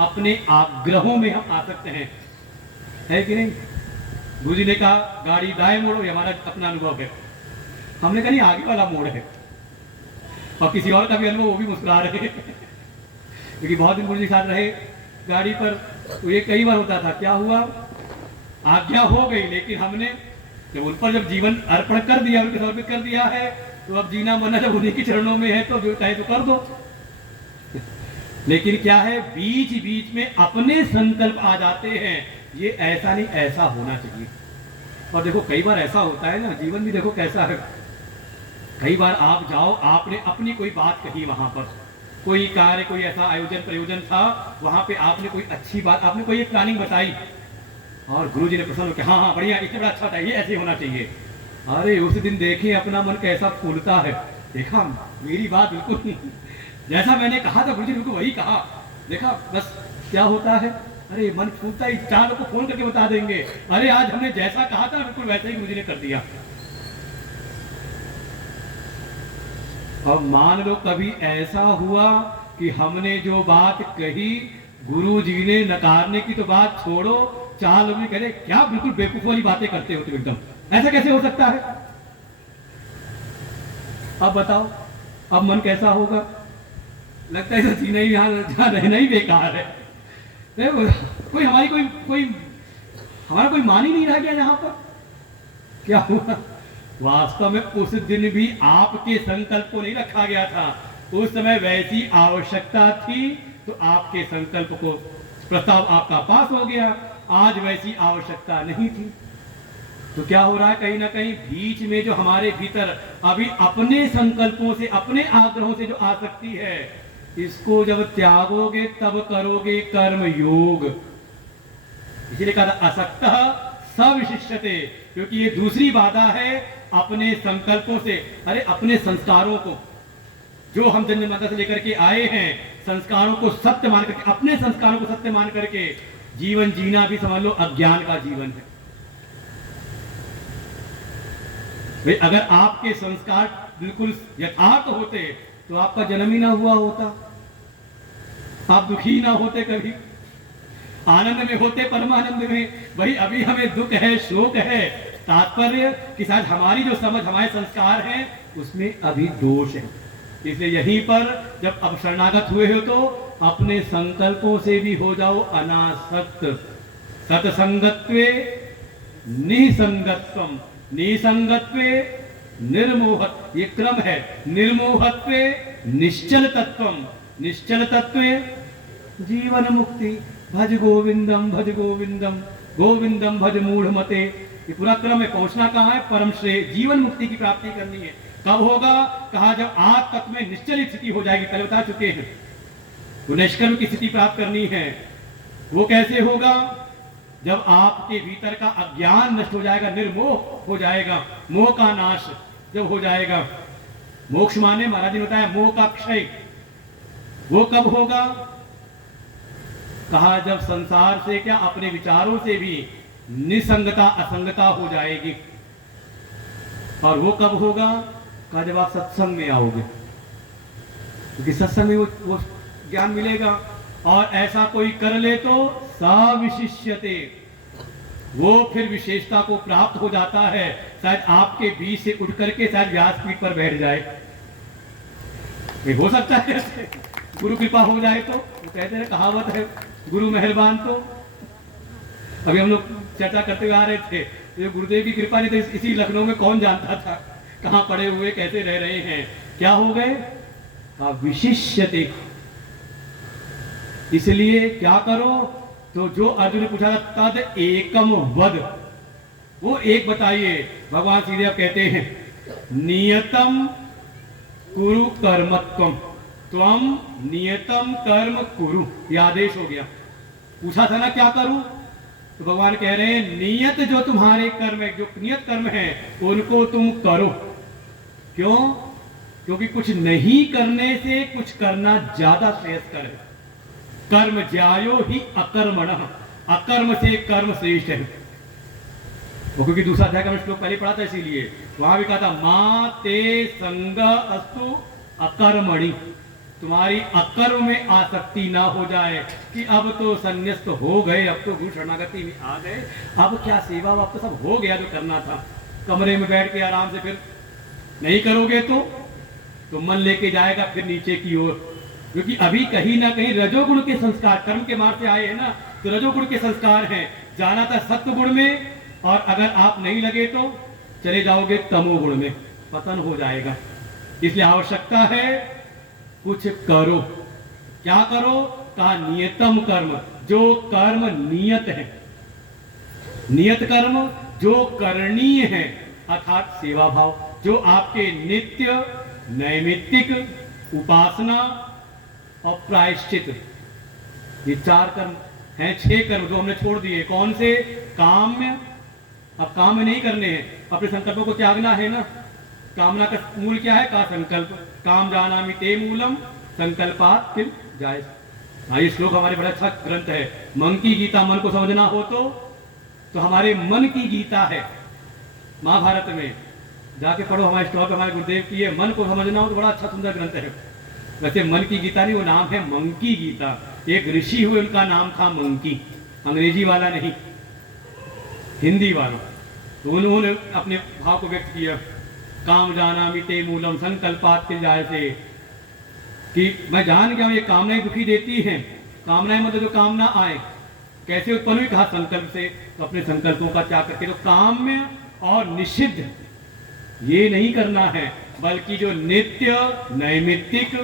अपने आग्रहों में हम आसक्त हैं, है कि नहीं? गुरु जी ने कहा गाड़ी दाएं मोड़ो, ये हमारा अपना अनुभव है। हमने कहा नहीं, आगे वाला मोड़ है, और किसी और का भी अनुभव, वो भी मुस्कुरा रहे हैं क्योंकि बहुत दिन गुरु जी साथ रहे गाड़ी पर, तो ये कई बार होता था। क्या हुआ, आज्ञा हो गई, लेकिन हमने जब उन पर जब जीवन अर्पण कर दिया, उनके समर्पित कर दिया है, तो अब जीना मरना जब उन्हीं के चरणों में है तो जो चाहे तो कर दो। लेकिन क्या है, बीच बीच में अपने संकल्प आ जाते हैं, ये ऐसा नहीं, ऐसा होना चाहिए। और देखो कई बार ऐसा होता है ना, जीवन भी देखो कैसा है, कई बार आप जाओ, आपने अपनी कोई बात कही, वहां पर कोई कार्य, कोई ऐसा आयोजन प्रयोजन था, वहां पे आपने कोई अच्छी बात, आपने कोई एक प्लानिंग बताई, और गुरुजी ने प्रसन्न हो, हाँ हाँ बढ़िया, इससे बड़ा अच्छा था, ये ऐसे होना चाहिए। अरे उस दिन देखे अपना मन कैसा फूलता है, देखा मेरी बात बिल्कुल जैसा मैंने कहा था, गुरुजी ने बिल्कुल वही कहा, देखा बस क्या होता है, अरे मन फूलता ही, चार लोग को फोन करके बता देंगे, अरे आज हमने जैसा कहा था बिल्कुल वैसा ही गुरुजी ने कर दिया। और मान लो कभी ऐसा हुआ कि हमने जो बात कही, गुरु जी ने नकारने की तो बात छोड़ो, चार लोग कह रहे क्या बिल्कुल बेवकूफ वाली बातें करते हो तुम एकदम, ऐसा कैसे हो सकता है? अब बताओ, अब मन कैसा होगा? लगता है जीना ही, यहाँ रहना ही बेकार है, कोई हमारी कोई हमारा कोई मान ही नहीं रह गया यहाँ पर। क्या हुआ, वास्तव में उस दिन भी आपके संकल्प को नहीं रखा गया था, उस समय वैसी आवश्यकता थी तो आपके संकल्प को, प्रस्ताव आपका पास हो गया, आज वैसी आवश्यकता नहीं थी। तो क्या हो रहा है, कहीं ना कहीं बीच में जो हमारे भीतर अभी अपने संकल्पों से, अपने आग्रहों से जो आसक्ति है, इसको जब त्यागोगे तब करोगे कर्म योग। इसलिए कहा असक्त सविशिष्यते, क्योंकि ये दूसरी बाधा है अपने संकल्पों से, अरे अपने संस्कारों को जो हम जन्म माता से लेकर के आए हैं, संस्कारों को सत्य मान करके, अपने संस्कारों को सत्य मान करके जीवन जीना भी समझ लो अज्ञान का जीवन है। भाई अगर आपके संस्कार बिल्कुल यथार्थ होते तो आपका जन्म ही ना हुआ होता, आप दुखी ना होते, कभी आनंद में होते, परमानंद में। वही अभी हमें दुख है, शोक है। तात्पर्य कि शायद हमारी जो समझ, हमारे संस्कार हैं, उसमें अभी दोष है। इसलिए यहीं पर जब अब शरणागत हुए हो तो अपने संकल्पों से भी हो जाओ अनासक्त। सत्संगत्वे निसंगत्वम, निसंगत्वे निर्मोहत, ये क्रम है। निर्मोहत्वे निश्चल तत्वम, निश्चल तत्वे जीवन मुक्ति। भज गोविंदम भज गोविंदम, गोविंदम भज मूढ़ मते। ये पूरा क्रम है। पहुंचना कहाँ है? परम श्रेय जीवन मुक्ति की प्राप्ति करनी है। कब होगा? कहा जब आत्म तत्व में निश्चल स्थिति हो जाएगी। पहले बता चुके हैं। तो निष्कर्म की स्थिति प्राप्त करनी है। वो कैसे होगा? जब आपके भीतर का अज्ञान नष्ट हो जाएगा, निर्मोह हो जाएगा, मोह का नाश जब हो जाएगा। मोक्ष माने महाराज ने बताया मोह का क्षय। वो कब होगा? कहा जब संसार से क्या अपने विचारों से भी निसंगता असंगता हो जाएगी। और वो कब होगा? कहा जब आप सत्संग में आओगे, क्योंकि सत्संग में वो ज्ञान मिलेगा। और ऐसा कोई कर ले तो सविशिष्यते, वो फिर विशेषता को प्राप्त हो जाता है। शायद आपके बीच से उठ करके शायद व्यासपीठ पर बैठ जाए। ये हो सकता है ऐसे, गुरु कृपा हो जाए तो। वो कहते हैं कहावत है, गुरु मेहरबान। तो अभी हम लोग चर्चा करते हुए आ रहे थे, ये गुरुदेव की कृपा नहीं तो इसी लखनऊ में कौन जानता था कहाँ पड़े हुए कैसे रह रहे हैं। क्या हो गए? विशिष्यते। इसलिए क्या करो? तो जो अर्जुन ने पूछा था तद एकम वद, वो एक बताइए। भगवान सीधे अब कहते हैं नियतम कुरु कर्मत्वम, त्वम नियतम कर्म कुरु। ये आदेश हो गया। पूछा था ना क्या करूं? तो भगवान कह रहे हैं नियत जो तुम्हारे कर्म है, जो नियत कर्म है उनको तुम करो। क्यों? क्योंकि कुछ नहीं करने से कुछ करना ज्यादा श्रेयस्कर है। कर्म ज्यायो ही अकर्मणः, अकर्म से कर्म श्रेष्ठ है। वो क्योंकि दूसरा अध्याय का मैं श्लोक पहले पढ़ा था, इसीलिए वहां भी कहा था मा ते संग अस्तु अकर्मणि, तुम्हारी अकर्म में आसक्ति ना हो जाए कि अब तो संन्यास्त हो गए, अब तो गुरु शरणागति में आ गए, अब क्या सेवा, अब तो सब हो गया जो करना था। कमरे में बैठ के आराम से फिर नहीं करोगे तो मन लेके जाएगा फिर नीचे की ओर। क्योंकि अभी कहीं ना कहीं रजोगुण के संस्कार कर्म के मार्ग से आए हैं ना, तो रजोगुण के संस्कार हैं। जाना था सत्व गुण में, और अगर आप नहीं लगे तो चले जाओगे तमोगुण में, पतन हो जाएगा। इसलिए आवश्यकता है कुछ करो। क्या करो? कहा नियतम कर्म, जो कर्म नियत है, नियत कर्म जो करणीय है, अर्थात सेवा भाव, जो आपके नित्य नैमित्तिक उपासना और प्रायश्चित, ये 4 कर्म हैं। 6 कर्म जो हमने छोड़ दिए। कौन से? काम्य। अब काम नहीं करने हैं, अपने संकल्पों को त्यागना है ना। कामना का मूल क्या है? का संकल्प। काम जानामि ते मूलम संकल्पात् किल जाय। ये श्लोक हमारे बड़ा अच्छा ग्रंथ है, मन की गीता। मन को समझना हो तो हमारे मन की गीता है महाभारत में, जाके पढ़ो। हमारे स्टॉल पर हमारे गुरुदेव की है। मन को समझना हो तो बड़ा अच्छा सुंदर ग्रंथ है। वैसे मन की गीता नहीं, वो नाम है मंकी गीता। एक ऋषि हुए, उनका नाम था मंकी, अंग्रेजी वाला नहीं, हिंदी वाला। तो उन्होंने अपने भाव को व्यक्त किया, काम जानामि ते मूलम संकल्पात् किल जायते, कि मैं जान गया हूं ये कामनाएं दुखी देती हैं। कामनाएं मतलब जो कामना आए, कैसे उत्पन्न हुई? कहा संकल्प से। तो अपने संकल्पों का त्याग करके तो काम्य और निषिद्ध ये नहीं करना है, बल्कि जो नित्य नैमित्तिक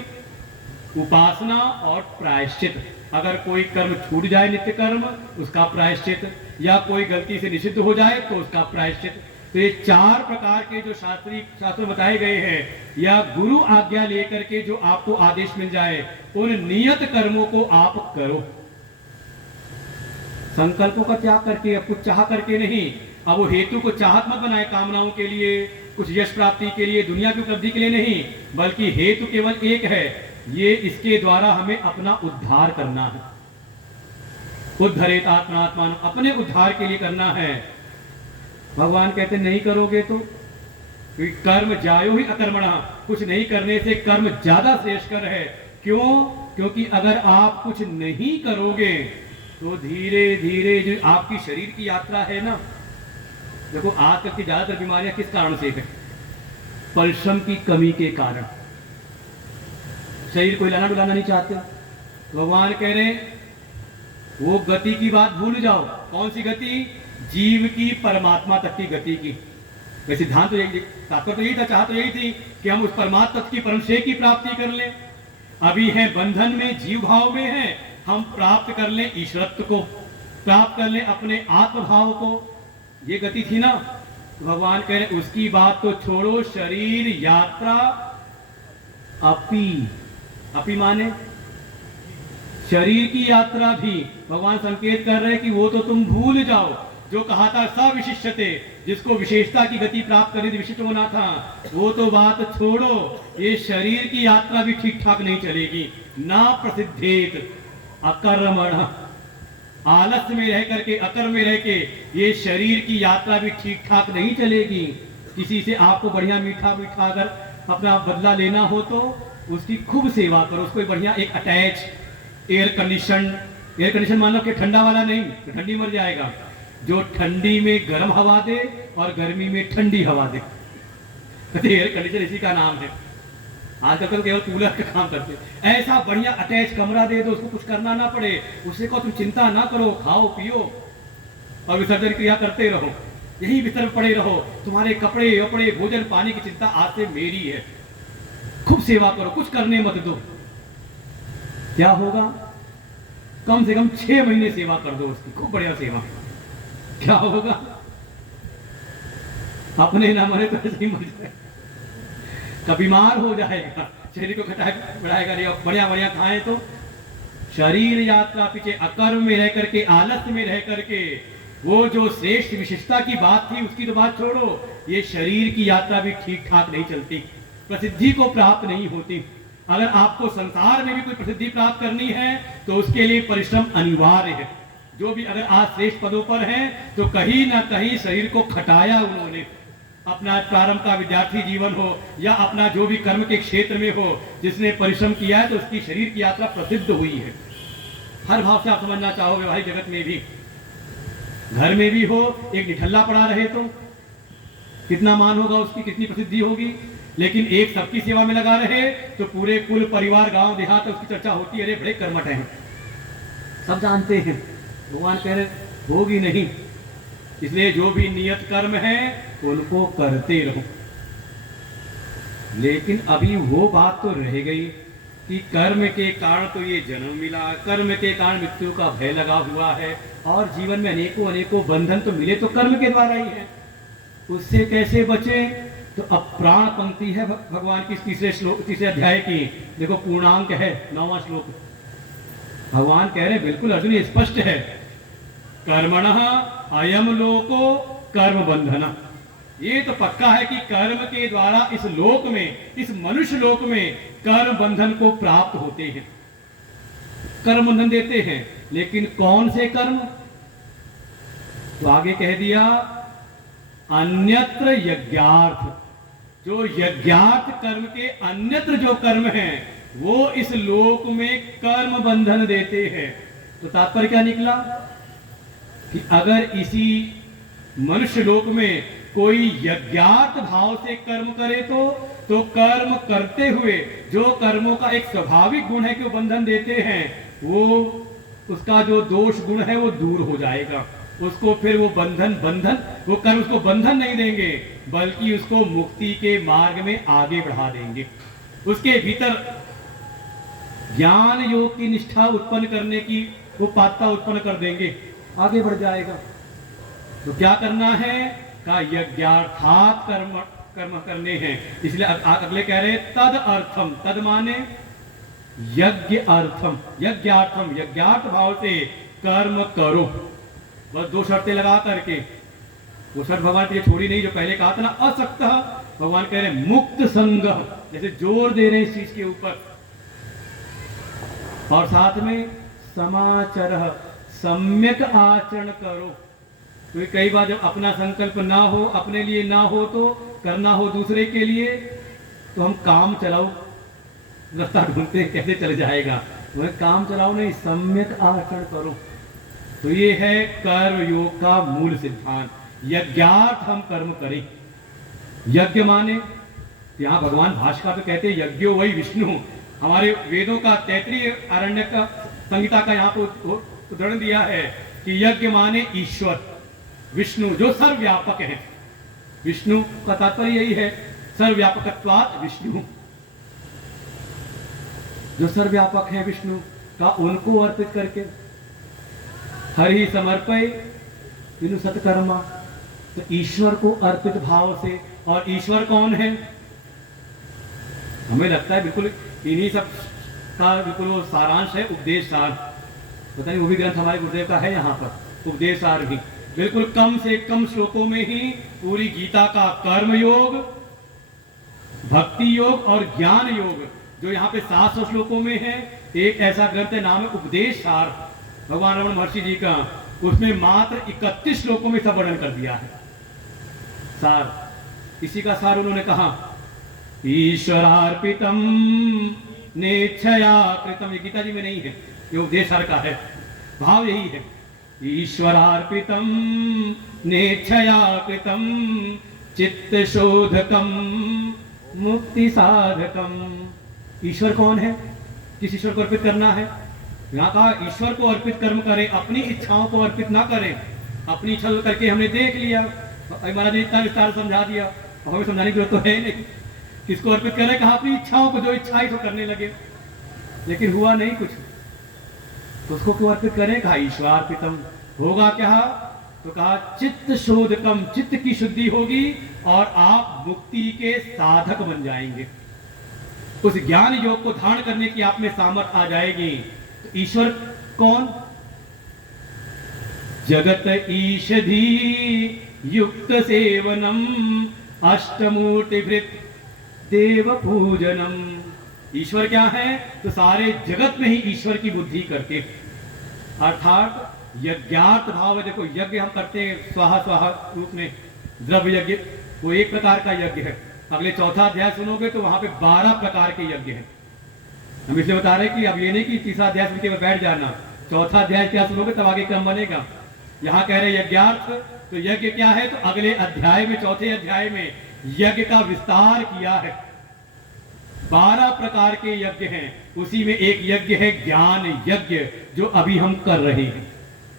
उपासना और प्रायश्चित। अगर कोई कर्म छूट जाए, नित्य कर्म, उसका प्रायश्चित, या कोई गलती से निषिद्ध हो जाए तो उसका प्रायश्चित। तो ये 4 प्रकार के जो शास्त्र बताए गए हैं, या गुरु आज्ञा लेकर के जो आपको आदेश मिल जाए, उन नियत कर्मों को आप करो। संकल्पों का त्याग करके, अब कुछ चाह करके नहीं। अब वो हेतु को चाहत मत बनाए, कामनाओं के लिए, कुछ यश प्राप्ति के लिए, दुनिया की उपलब्धि के लिए नहीं, बल्कि हेतु केवल एक है, ये इसके द्वारा हमें अपना उद्धार करना है। उद्धरेत आत्मात्मान, अपने उद्धार के लिए करना है। भगवान कहते नहीं करोगे तो कर्म जायो ही अकर्मणः, कुछ नहीं करने से कर्म ज्यादा श्रेष्ठकर है। क्यों? क्योंकि अगर आप कुछ नहीं करोगे तो धीरे धीरे जो आपकी शरीर की यात्रा है ना, देखो आजकल की ज्यादातर बीमारियां किस कारण से है? परिश्रम की कमी के कारण। शरीर को हिलाना डुलाना नहीं चाहते। तो भगवान कह रहे वो गति की बात भूल जाओ। कौन सी गति? जीव की परमात्मा तक की गति की। वैसे सिद्धांत तो यही, तात्पर्य तो यही था, चाह तो यही थी कि हम उस परमात्मा तत्व की परम शेख की प्राप्ति कर लें। अभी है बंधन में, जीव भाव में है, हम प्राप्त कर लें ईश्वरत्व को, प्राप्त कर लें अपने आत्म भाव को। ये गति थी ना। भगवान कह रहे उसकी बात तो छोड़ो, शरीर यात्रा अपी माने शरीर की यात्रा भी भगवान संकेत कर रहे हैं कि वो तो तुम भूल जाओ। जो कहा था सविशिष्यते, जिसको विशेषता की गति प्राप्त करनी थी, विशिष्ट होना था, वो तो बात छोड़ो। ये शरीर की यात्रा भी ठीक ठाक नहीं चलेगी। ना प्रसिद्धेत अकर्मण, आलस्य में रह करके, अकर्म में रह के ये शरीर की यात्रा भी ठीक ठाक नहीं चलेगी। किसी से आपको बढ़िया मीठा मीठा अगर अपना बदला लेना हो तो उसकी खूब सेवा करो। उसको बढ़िया एक अटैच एयर कंडीशन मान लो कि ठंडा वाला नहीं, तो ठंडी मर जाएगा। जो ठंडी में गर्म हवा दे और गर्मी में ठंडी हवा दे, एयर कंडीशन इसी का नाम है। आजकल तो केवल कूलर का काम करते हैं। ऐसा बढ़िया अटैच कमरा दे दो, उसको कुछ करना ना पड़े, उससे को तुम चिंता ना करो, खाओ पियो और विसर्जन क्रिया करते रहो, यही बिस्तर में पड़े रहो। तुम्हारे कपड़े वपड़े भोजन पानी की चिंता आज से मेरी है। खूब सेवा करो, कुछ करने मत दो। क्या होगा? कम से कम 6 महीने सेवा कर दो उसकी, खूब बढ़िया सेवा। क्या होगा? अपने ना मरे तो ऐसे ही मर जाए, कभी बीमार हो जाएगा, शरीर को बढ़ाएगा नहीं। बढ़िया बढ़िया खाएं तो शरीर यात्रा पीछे अकर्म में रह करके, आलस्य में रह करके, वो जो श्रेष्ठ विशिष्टता की बात थी उसकी तो बात छोड़ो। ये शरीर की यात्रा भी ठीक ठाक नहीं चलती, प्रसिद्धि को प्राप्त नहीं होती। अगर आपको संसार में भी कोई प्रसिद्धि प्राप्त करनी है तो उसके लिए परिश्रम अनिवार्य है। जो भी अगर आज श्रेष्ठ पदों पर हैं तो कहीं ना कहीं शरीर को खटाया उन्होंने। अपना प्रारंभ का विद्यार्थी जीवन हो या अपना जो भी कर्म के क्षेत्र में हो, जिसने परिश्रम किया है तो उसकी शरीर की यात्रा प्रसिद्ध हुई है। हर भाव से आप समझना चाहो, वैवाहिक जगत में भी, घर में भी हो, एक निठल्ला पड़ा रहे तो कितना मान होगा उसकी, कितनी प्रसिद्धि होगी। लेकिन एक सबकी सेवा में लगा रहे तो पूरे कुल परिवार गांव देहात उसकी चर्चा होती है, अरे बड़े कर्मठ हैं, सब जानते हैं। भगवान कह रहे होगी नहीं। इसलिए जो भी नियत कर्म है उनको करते रहो। लेकिन अभी वो बात तो रह गई कि कर्म के कारण तो ये जन्म मिला, कर्म के कारण मृत्यु का भय लगा हुआ है, और जीवन में अनेकों अनेकों बंधन तो मिले तो कर्म के द्वारा ही है। उससे कैसे बचे? तो अब प्राण पंक्ति है भगवान की तीसरे अध्याय की, देखो पूर्णांक है 9वां श्लोक। भगवान कह रहे बिल्कुल अर्जुन ये स्पष्ट है, कर्मणः अयम लोको कर्म बंधन। ये तो पक्का है कि कर्म के द्वारा इस लोक में, इस मनुष्य लोक में कर्म बंधन को प्राप्त होते हैं, कर्म बंधन देते हैं। लेकिन कौन से कर्म? तो आगे कह दिया अन्यत्र यज्ञार्थ। जो यज्ञार्थ कर्म के अन्यत्र जो कर्म हैं वो इस लोक में कर्म बंधन देते हैं। तो तात्पर्य क्या निकला कि अगर इसी मनुष्य लोक में कोई यज्ञार्थ भाव से कर्म करे तो कर्म करते हुए जो कर्मों का एक स्वाभाविक गुण है कि वो बंधन देते हैं, वो उसका जो दोष गुण है वो दूर हो जाएगा। उसको फिर वो वो कर्म उसको बंधन नहीं देंगे, बल्कि उसको मुक्ति के मार्ग में आगे बढ़ा देंगे। उसके भीतर ज्ञान योग की निष्ठा उत्पन्न करने की वो पात्रता उत्पन्न कर देंगे, आगे बढ़ जाएगा। तो क्या करना है? का यज्ञार्थात कर्म करने हैं। इसलिए अगले कह रहे तद अर्थम, तद माने यज्ञ अर्थम, यज्ञार्थम, यज्ञार्थ भाव से कर्म करो। बस 2 शर्तें लगा करके, वो शर्त भगवान ने छोड़ी नहीं जो पहले कहा था ना, असक्त। भगवान कह रहे मुक्त संग, जैसे जोर दे रहे हैं इस चीज के ऊपर। और साथ में समाचर, सम्यक आचरण करो। तो कई बार जब अपना संकल्प ना हो, अपने लिए ना हो, तो करना हो दूसरे के लिए, तो हम काम चलाओ रास्ता ढूंढते हैं कैसे चल जाएगा। वह काम चलाओ नहीं, सम्यक आचरण करो। तो ये है कर्म योग का मूल सिद्धांत। यज्ञार्थ हम कर्म करें। यज्ञ माने यहां भगवान भाष्यकार तो कहते हैं यज्ञो वही विष्णु, हमारे वेदों का तैतरीय आरण्य का संहिता का यहाँ पर उदाहरण दिया है कि यज्ञ माने ईश्वर विष्णु जो सर्वव्यापक है। विष्णु का तात्पर्य यही है, सर्वव्यापकत्वात् विष्णु, जो सर्वव्यापक है विष्णु का उनको अर्पित करके हरि समर्पय विनु सत्कर्मा, तो ईश्वर को अर्पित भाव से। और ईश्वर कौन है? हमें लगता है बिल्कुल इन्हीं सब का बिल्कुल वो सारांश है, उपदेश सार। पता नहीं वो भी ग्रंथ हमारे गुरुदेव का है यहाँ पर, उपदेश सार भी। बिल्कुल कम से कम श्लोकों में ही पूरी गीता का कर्म योग, भक्ति योग और ज्ञान योग जो यहाँ पे 700 श्लोकों में है, एक ऐसा ग्रंथ है नाम है उपदेश सार भगवान रमण महर्षि जी का, उसमें मात्र 31 श्लोकों में सब वर्णन कर दिया है सार। इसी का सार उन्होंने कहा, ईश्वरार्पितम नेच्छया कृतम, ये गीता जी में नहीं है, ये उपदेश सार का है। भाव यही है, ईश्वरार्पितम नेच्छया कृतम चित्त शोधकम मुक्ति साधकम। ईश्वर कौन है? किस ईश्वर को अर्पित करना है? यहाँ कहा ईश्वर को अर्पित कर्म करें, अपनी इच्छाओं को अर्पित ना करें। अपनी इच्छा करके हमने देख लिया, महाराज ने इतना विस्तार समझा दिया, अब हमें समझाने की जरूरत तो है नहीं। किसको अर्पित करें? कहा अपनी इच्छाओं को, जो इच्छा ही तो करने लगे, लेकिन हुआ नहीं कुछ, तो उसको क्यों अर्पित करें? कहा ईश्वरार्पितम। होगा क्या? तो कहा चित्त शोधकम, चित्त की शुद्धि होगी और आप मुक्ति के साधक बन जाएंगे। उस ज्ञान योग को धारण करने की आप में सामर्थ्य आ जाएगी। तो ईश्वर कौन? जगत ईषधि युक्त सेवनम अष्टमूर्तिभृत देव पूजनम। ईश्वर क्या है? तो सारे जगत में ही ईश्वर की बुद्धि करके, अर्थात यज्ञार्थ भाव। देखो यज्ञ हम करते हैं स्वाहा स्वाहा रूप में, द्रव्य यज्ञ वो एक प्रकार का यज्ञ है। अगले चौथा अध्याय सुनोगे तो वहां पे 12 प्रकार के यज्ञ हैं। हम इसलिए बता रहे कि अब ये नहीं कि तीसरा अध्याय सुन के बैठ जाना, चौथा अध्याय क्या सुनोगे तब आगे क्रम बनेगा। यहाँ कह रहे यज्ञार्थ, तो यज्ञ क्या है? तो अगले अध्याय में, चौथे अध्याय में यज्ञ का विस्तार किया है। 12 प्रकार के यज्ञ हैं, उसी में एक यज्ञ है ज्ञान यज्ञ जो अभी हम कर रहे हैं,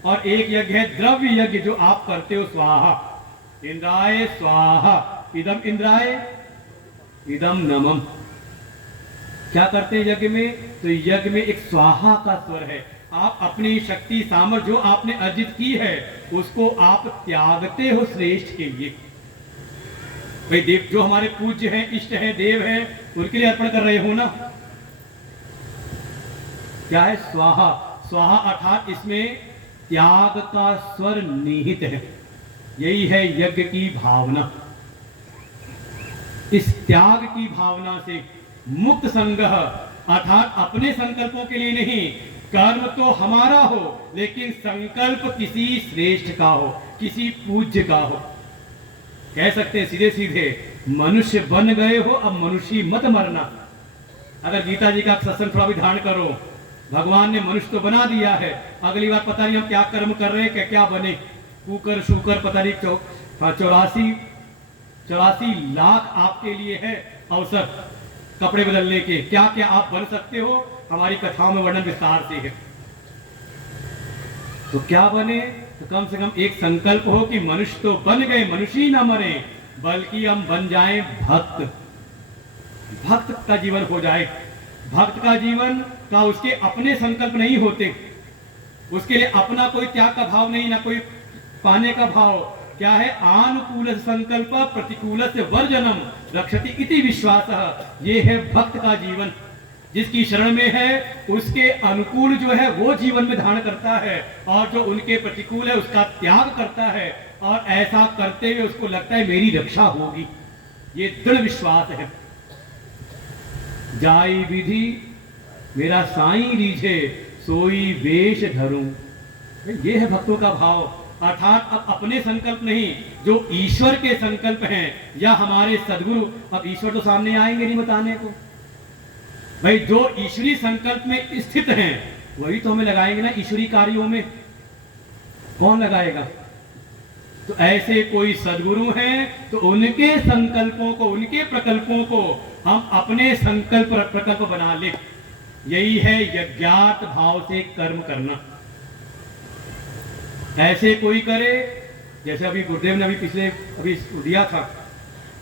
और एक यज्ञ है द्रव्य यज्ञ जो आप करते हो, स्वाहा। इंद्राय स्वाहा, इदम इंद्राय इदम नमम। क्या करते हैं यज्ञ में? तो यज्ञ में एक स्वाहा का स्वर है। आप अपनी शक्ति सामर्थ्य जो आपने अर्जित की है उसको आप त्यागते हो श्रेष्ठ के लिए। भाई देव जो हमारे पूज्य हैं, इष्ट हैं, देव हैं, उनके लिए अर्पण कर रहे हो ना। क्या है? स्वाहा। स्वाहा अर्थात इसमें त्याग का स्वर निहित है। यही है यज्ञ की भावना। इस त्याग की भावना से मुक्त संग्रह, अर्थात अपने संकल्पों के लिए नहीं, कर्म तो हमारा हो लेकिन संकल्प किसी श्रेष्ठ का हो, किसी पूज्य का हो। कह सकते हैं सीधे सीधे, मनुष्य बन गए हो, अब मनुष्य मत मरना। अगर गीता जी का सत्संग थोड़ा भी धारण करो, भगवान ने मनुष्य तो बना दिया है, अगली बार पता नहीं हम क्या कर्म कर रहे हैं, क्या बने, कुकर शुकर पता नहीं 84 लाख आपके लिए है अवसर कपड़े बदलने के। क्या क्या आप बन सकते हो, हमारी कथाओं में वर्णन विस्तार से है। तो क्या बने? तो कम से कम एक संकल्प हो कि मनुष्य तो बन गए, मनुष्य ही ना मरे, बल्कि हम बन जाएं भक्त। भक्त का जीवन हो जाए। भक्त का जीवन का उसके अपने संकल्प नहीं होते, उसके लिए अपना कोई त्याग का भाव नहीं, ना कोई पाने का भाव। क्या है? आनुकूल संकल्प प्रतिकूल से वर्जनम रक्षति इति विश्वासः। ये है भक्त का जीवन। जिसकी शरण में है उसके अनुकूल जो है वो जीवन में धारण करता है, और जो उनके प्रतिकूल है उसका त्याग करता है, और ऐसा करते हुए उसको लगता है मेरी रक्षा होगी। ये दृढ़ विश्वास है। जाई विधि मेरा साईं रीझे सोई वेश धरूं। ये है भक्तों का भाव। अर्थात अब अपने संकल्प नहीं, जो ईश्वर के संकल्प हैं या हमारे सदगुरु। अब ईश्वर तो सामने आएंगे नहीं बताने को भाई, जो ईश्वरी संकल्प में स्थित हैं वही तो हमें लगाएंगे ना ईश्वरी कार्यों में। कौन लगाएगा? तो ऐसे कोई सद्गुरु हैं तो उनके संकल्पों को, उनके प्रकल्पों को हम अपने संकल्प प्रकल्प बना ले। यही है यज्ञात भाव से कर्म करना। ऐसे कोई करे, जैसे अभी गुरुदेव ने अभी दिया था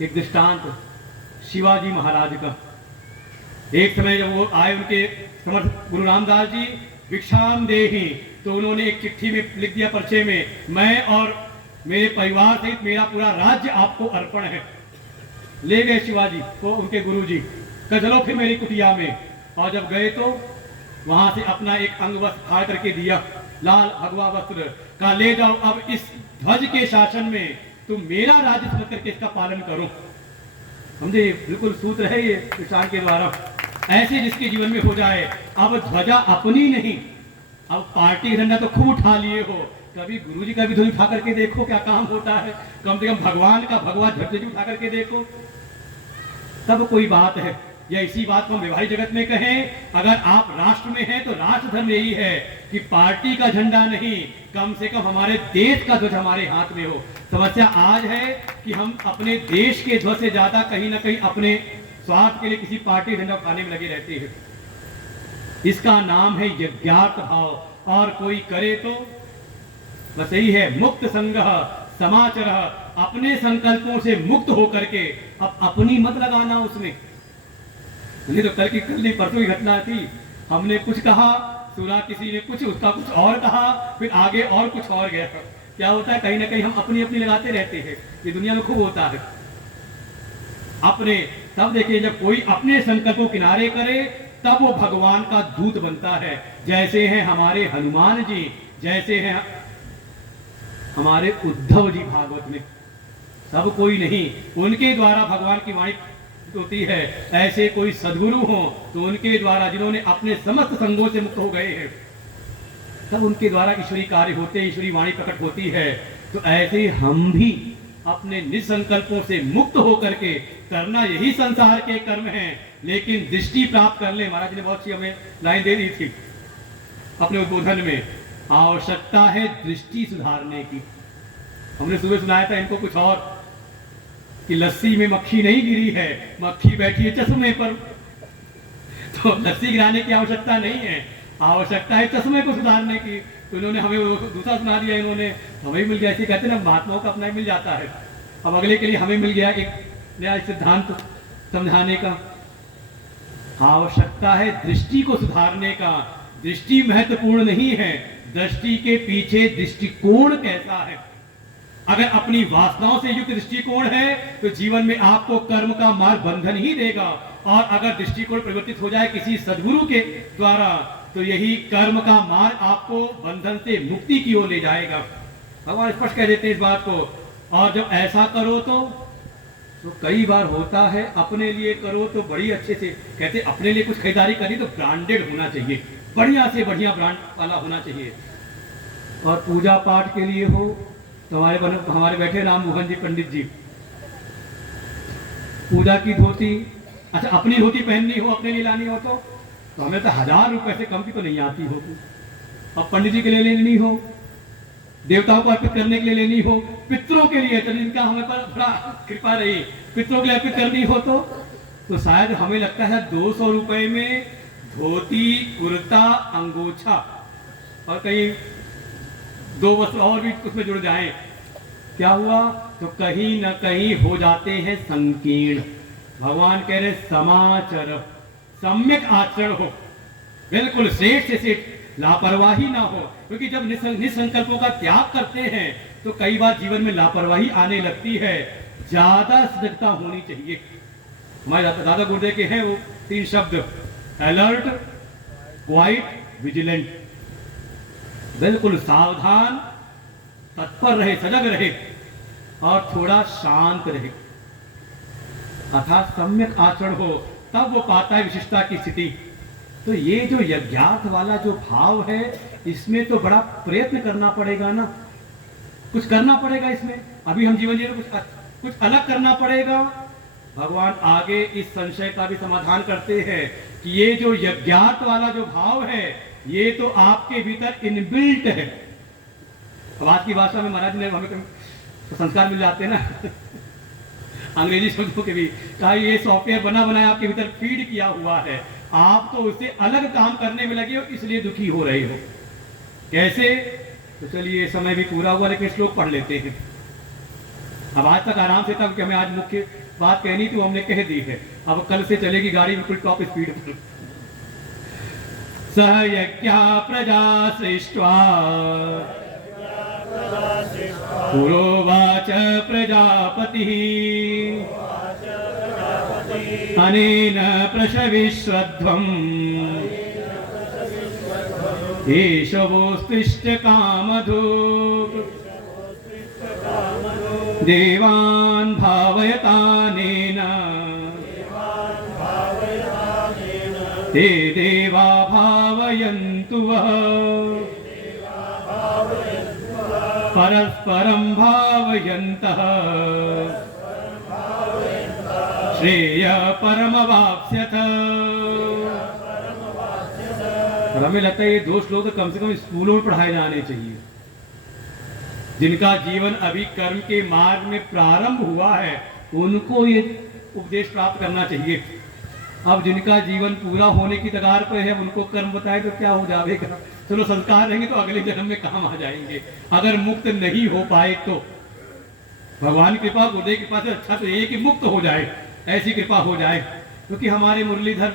एक दृष्टांत शिवाजी महाराज का। एक समय जब वो आए उनके समर्थ गुरु रामदास जी भिक्षाम देहि, तो उन्होंने एक चिट्ठी में लिख दिया पर्चे में, मैं और मेरे परिवार सहित मेरा पूरा राज्य आपको अर्पण है। ले गए शिवाजी को उनके गुरु जी, कहा चलो फिर मेरी कुटिया में। और जब गए तो वहां से अपना एक अंग वस्त्र फाड़ करके दिया, लाल भगवा वस्त्र, कहा ले जाओ अब इस ध्वज के शासन में तुम मेरा राज्य समझ करके इसका पालन करो। समझे, बिल्कुल सूत्र है ये विचार के द्वारा। ऐसे जिसके जीवन में हो जाए, अब ध्वजा अपनी नहीं, अब पार्टी झंडा तो खूब उठा लिए हो, कभी गुरुजी का भी ध्वज उठा करके देखो क्या काम होता है। कम से कम भगवान का भगवा ध्वज उठा करके देखो, तब कोई बात है। या इसी बात को हम वैवाहिक जगत में कहें, अगर आप राष्ट्र में हैं तो राष्ट्र धर्म यही है कि पार्टी का झंडा नहीं, कम से कम हमारे देश का ध्वज हमारे हाथ में हो। समस्या आज है कि हम अपने देश के ध्वज से ज्यादा कहीं ना कहीं अपने स्वार्थ के लिए किसी पार्टी झंडा उठाने में लगे रहते हैं। इसका नाम है यज्ञात भाव। और कोई करे तो बस यही है, मुक्त संगः समाचर, अपने संकल्पों से मुक्त होकर के अब अपनी मत लगाना उसमें। नहीं तो कल नहीं परसों की घटना थी, हमने कुछ कहा, सुना किसी ने कुछ, उसका कुछ और कहा, फिर आगे और कुछ और गया। क्या होता है, कहीं ना कहीं हम अपनी अपनी लगाते रहते हैं। ये दुनिया में खूब होता है अपने। तब देखिए जब कोई अपने संकल्प को किनारे करे तब वो भगवान का दूत बनता है। जैसे हैं हमारे हनुमान जी, जैसे हैं हमारे उद्धव जी भागवत में। सब कोई नहीं, उनके द्वारा भगवान की वाणी होती है। ऐसे कोई सद्गुरु हो तो उनके द्वारा, जिन्होंने अपने समस्त संगों से मुक्त हो गए हैं, तब उनके द्वारा ईश्वरी कार्य होते, ईश्वरी वाणी प्रकट होती है। तो ऐसे हम भी अपने निसंकल्पों से मुक्त होकर के करना यही संसार के कर्म हैं। लेकिन दृष्टि प्राप्त कर ले। महाराज ने बहुत सी हमें लाइन दे दी थी अपने उद्बोधन में, आवश्यकता है दृष्टि सुधारने की। हमने सुबह सुनाया था इनको कुछ और, कि लस्सी में मक्खी नहीं गिरी है, मक्खी बैठी है चश्मे पर। तो लस्सी गिराने की आवश्यकता नहीं है, आवश्यकता है चश्मे को सुधारने की। तो इन्होंने हमें दूसरा सुना दिया, इन्होंने हमें मिल गया। ऐसे कहते ना, महात्माओं का अपना मिल जाता है। अब अगले के लिए हमें मिल गया एक नया सिद्धांत समझाने का। आवश्यकता है दृष्टि को सुधारने का। दृष्टि महत्वपूर्ण नहीं है, दृष्टि के पीछे दृष्टिकोण कैसा है। अगर अपनी वासनाओं से युक्त दृष्टिकोण है तो जीवन में आपको कर्म का मार्ग बंधन ही देगा। और अगर दृष्टिकोण परिवर्तित हो जाए किसी सद्गुरु के द्वारा, तो यही कर्म का मार्ग आपको बंधन से मुक्ति की ओर ले जाएगा। भगवान स्पष्ट कह देते हैं इस बात को। और जब ऐसा करो तो कई बार होता है, अपने लिए करो तो बड़ी अच्छे से कहते, अपने लिए कुछ खरीदारी करी तो ब्रांडेड होना चाहिए, बढ़िया से बढ़िया ब्रांड वाला होना चाहिए। और पूजा पाठ के लिए हो तो हमारे बैठे राम मोहन जी पंडित जी, पूजा की धोती, अच्छा अपनी धोती पहननी हो, अपने लिए लानी हो तो हमें तो 1000 रुपए से कम की तो नहीं आती होगी। अब पंडित जी के लिए लेनी हो, देवताओं को अर्पित करने के लिए लेनी हो, पितरों के लिए, तो जिनका हमें पर बड़ा कृपा रही, पितरों के लिए अर्पित करनी हो तो शायद हमें लगता है 200 रुपए में धोती, कुर्ता, अंगोछा और कहीं 2 वस्त्र और भी उसमें जुड़ जाएं। क्या हुआ, तो कहीं न कहीं हो जाते हैं संकीर्ण। भगवान कह रहे समाचर, सम्यक आचरण हो, बिल्कुल श्रेष्ठ से श्रेष्ठ, लापरवाही ना हो। क्योंकि जब निसंकल्पों का त्याग करते हैं तो कई बार जीवन में लापरवाही आने लगती है। ज्यादा सजगता होनी चाहिए। हमारे दादा गुरुदेव के हैं वो 3 शब्द, अलर्ट, क्वाइट, विजिलेंट। बिल्कुल सावधान, तत्पर रहे, सजग रहे और थोड़ा शांत रहे, अर्थात सम्यक आचरण हो, तब वो पाता है विशिष्टता की स्थिति। तो ये जो यज्ञार्थ वाला जो भाव है, इसमें तो बड़ा प्रयत्न करना पड़ेगा ना, कुछ करना पड़ेगा इसमें। अभी हम जीवन जी में कुछ अलग करना पड़ेगा। भगवान आगे इस संशय का भी समाधान करते हैं कि ये जो यज्ञार्थ वाला जो भाव है, ये तो आपके भीतर इनबिल्ट है। अब आज की भाषा में महाराज ने हमें तो संस्कार मिल जाते हैं ना। अंग्रेजी शब्दों के भी कहा ये सॉफ्टवेयर बना बनाया आपके भीतर फीड किया हुआ है, आप तो उससे अलग काम करने में लगे हो, इसलिए दुखी हो रहे हो। कैसे? तो चलिए समय भी पूरा हुआ, लेकिन श्लोक पढ़ लेते हैं। अब आज तक आराम से था कि हमें आज मुख्य बात कहनी थी, वो हमने कह दी है। अब कल से चलेगी गाड़ी बिल्कुल टॉप स्पीड पर। सह यज्ञा प्रजा सृष्ट्वा पुरोवाच प्रजापतिः अनेन प्रशविश्रध्वम् एष वोस्तिष्ठ कामधुक् देवान् भावयतानेन ते देवा भावयन्तु वः परस्परं भावयन्तः श्रेय परमवाप्स्यथ। और हमें लगता है ये 2 श्लोक तो कम से कम स्कूलों में पढ़ाए जाने चाहिए। जिनका जीवन अभी कर्म के मार्ग में प्रारंभ हुआ है उनको ये उपदेश प्राप्त करना चाहिए। अब जिनका जीवन पूरा होने की कगार पर है उनको कर्म बताए तो क्या हो जाएगा। चलो संस्कार रहेंगे तो अगले जन्म में काम आ जाएंगे। अगर मुक्त नहीं हो पाए तो भगवान की कृपा, गुरुदेव की कृपा से अच्छा तो ये कि मुक्त हो जाए, ऐसी कृपा हो जाए। क्योंकि हमारे मुरलीधर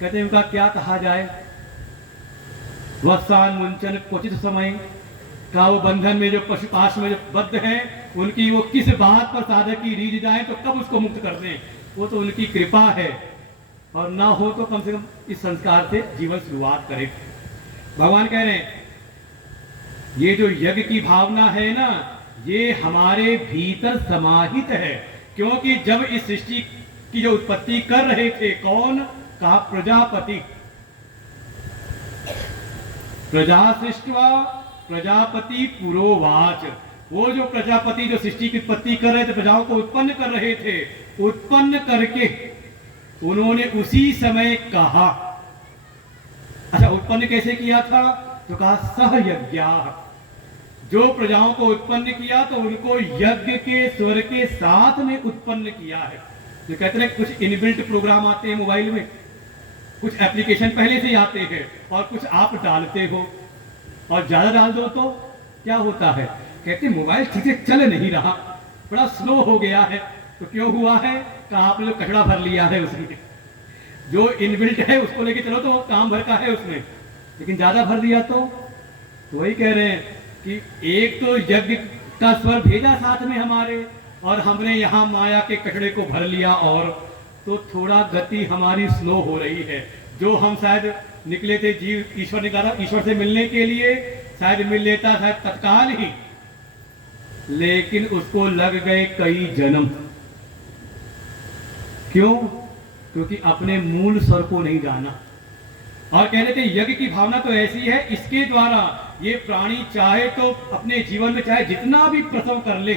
कहते हैं उनका क्या कहा जाए, वत्सान मुंचन क्वचित समय का वो बंधन में जो पशुपाश में जो बद्ध है उनकी वो किस बात पर साधक की रीझ जाए तो कब उसको मुक्त कर दें, वो तो उनकी कृपा है। और ना हो तो कम से कम इस संस्कार से जीवन शुरुआत करें। भगवान कह रहे हैं ये जो यज्ञ की भावना है ना, ये हमारे भीतर समाहित है। क्योंकि जब इस सृष्टि की जो उत्पत्ति कर रहे थे, कौन? कहा प्रजापति। प्रजा सृष्टवा प्रजापति पुरोवाच। वो जो प्रजापति जो सृष्टि की उत्पत्ति कर रहे थे, प्रजाओं को उत्पन्न कर रहे थे, उत्पन्न करके उन्होंने उसी समय कहा। अच्छा, उत्पन्न कैसे किया था? तो कहा सहयज्ञा। जो प्रजाओं को उत्पन्न किया तो उनको यज्ञ के स्वर के साथ में उत्पन्न किया है। जो कहते हैं कुछ इनबिल्ट प्रोग्राम आते हैं मोबाइल में, कुछ एप्लीकेशन पहले से ही आते हैं और कुछ आप डालते हो और ज्यादा डाल दो तो क्या होता है, कहते मोबाइल ठीक से चल नहीं रहा, बड़ा स्लो हो गया है। तो क्यों हुआ है? कि आपने जो कचरा भर लिया है उसमें, जो इनबिल्ट है उसको लेके चलो तो काम भर का है उसमें, लेकिन ज्यादा भर दिया तो वही कह रहे हैं कि एक तो यज्ञ का स्वर भेजा साथ में हमारे, और हमने यहाँ माया के कचड़े को भर लिया, और तो थोड़ा गति हमारी स्लो हो रही है। जो हम शायद निकले थे जीव ईश्वर निकाला ईश्वर से मिलने के लिए, शायद मिल लेता शायद तत्काल ही, लेकिन उसको लग गए कई जन्म। क्यों? क्योंकि अपने मूल स्वर को नहीं जाना। और कह रहे थे यज्ञ की भावना तो ऐसी है, इसके द्वारा ये प्राणी चाहे तो अपने जीवन में चाहे जितना भी प्रसव कर ले,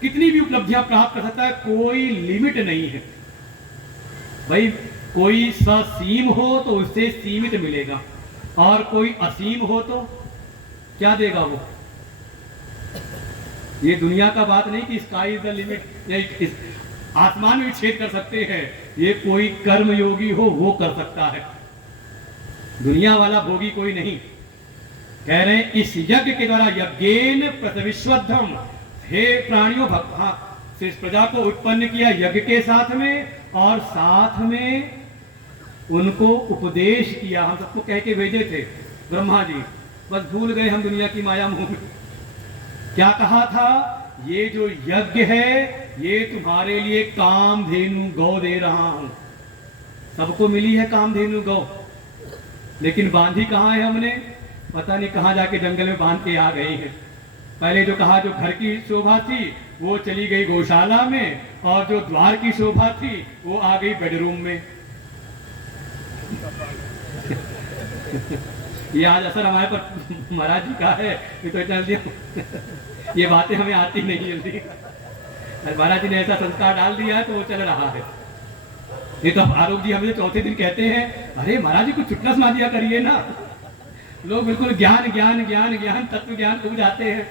कितनी भी उपलब्धियां प्राप्त कर सकता है, कोई लिमिट नहीं है भाई। कोई ससीम हो तो उससे सीमित मिलेगा, और कोई असीम हो तो क्या देगा वो। ये दुनिया का बात नहीं कि स्काई इज द लिमिट, आसमान में छेद कर सकते हैं। ये कोई कर्म योगी हो वो कर सकता है, दुनिया वाला भोगी कोई नहीं। कह रहे हैं इस यज्ञ के द्वारा यज्ञेन प्रसविश्वद्धम, हे प्राणियों इस प्रजा को उत्पन्न किया यज्ञ के साथ में, और साथ में उनको उपदेश किया। हम सबको कह के भेजे थे ब्रह्मा जी, बस भूल गए हम दुनिया की माया मोह में। क्या कहा था? ये जो यज्ञ है ये तुम्हारे लिए कामधेनु गौ दे रहा हूं। सबको मिली है कामधेनु गौ, लेकिन बांधी कहाँ है हमने? पता नहीं कहाँ जाके जंगल में बांध के आ गए हैं। पहले जो कहा जो घर की शोभा थी वो चली गई गौशाला में, और जो द्वार की शोभा थी वो आ गई बेडरूम में। ये आज असर हमारे पर महाराज जी का है, ये तो चल दिया। ये बातें हमें आती नहीं जल्दी, महाराज जी ने ऐसा संस्कार डाल दिया है तो वो चल रहा है। ये तो आरोप जी हमें चौथे दिन कहते हैं, अरे महाराज जी कुछ चुटला सुना दिया करिए ना। लोग बिल्कुल ज्ञान ज्ञान ज्ञान ज्ञान तत्व ज्ञान उग जाते हैं।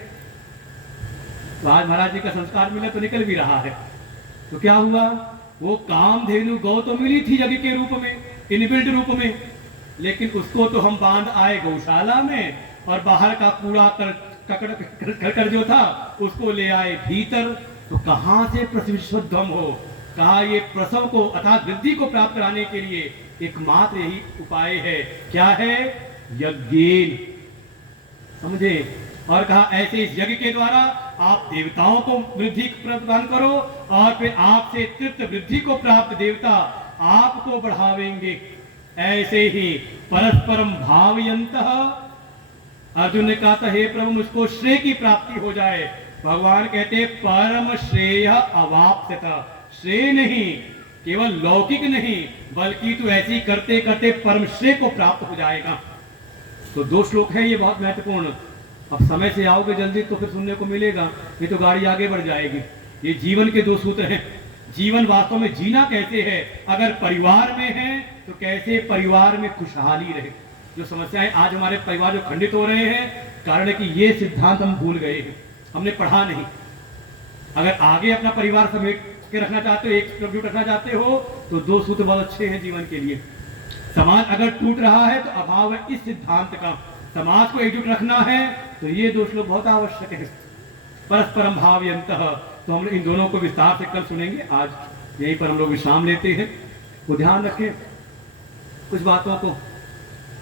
तो आज महाराज जी का संस्कार मिला तो निकल भी रहा है। तो क्या हुआ, वो कामधेनु गौ तो मिली थी यज्ञ के रूप में, इनबिल्ट रूप में, लेकिन उसको तो हम बांध आए गौशाला में, और बाहर का कूड़ा करकट जो था उसको ले आए भीतर। तो कहां से प्रसवोद्धम हो, कहा ये प्रसव को अर्थात वृद्धि को प्राप्त कराने के लिए एकमात्र यही उपाय है। क्या है, यज्ञ, समझे। और कहा ऐसे इस यज्ञ के द्वारा आप देवताओं को वृद्धि प्रदान करो, और फिर आपसे तृप्त वृद्धि को प्राप्त देवता आपको बढ़ावेंगे। ऐसे ही परस्परम भावयन्तः, अर्जुन ने कहा था हे प्रभु मुझको श्रेय की प्राप्ति हो जाए। भगवान कहते परम श्रेय अवाप्यत, श्रेय नहीं, केवल लौकिक नहीं, बल्कि तू ऐसी करते करते परम श्रेय को प्राप्त हो जाएगा। तो दो श्लोक है ये बहुत महत्वपूर्ण। अब समय से आओगे जल्दी तो फिर सुनने को मिलेगा, ये तो गाड़ी आगे बढ़ जाएगी। ये जीवन के दो सूत्र हैं। जीवन वास्तव में जीना कैसे है, अगर परिवार में है तो कैसे परिवार में खुशहाली रहे। जो समस्याएं आज हमारे परिवार जो खंडित हो रहे हैं, कारण है कि ये सिद्धांत हम भूल गए हैं, हमने पढ़ा नहीं। अगर आगे अपना परिवार समेट के रखना चाहते हो, एकजुट रखना चाहते हो, तो दो सूत्र बहुत अच्छे हैं जीवन के लिए। समाज अगर टूट रहा है तो अभाव है इस सिद्धांत का। समाज को एकजुट रखना है तो ये दो श्लोक बहुत आवश्यक है। परस्परम भावयन्तः, तो हम इन दोनों को विस्तार से कल सुनेंगे। आज यहीं पर हम लोग विश्राम लेते हैं। तो ध्यान रखें कुछ बातों को।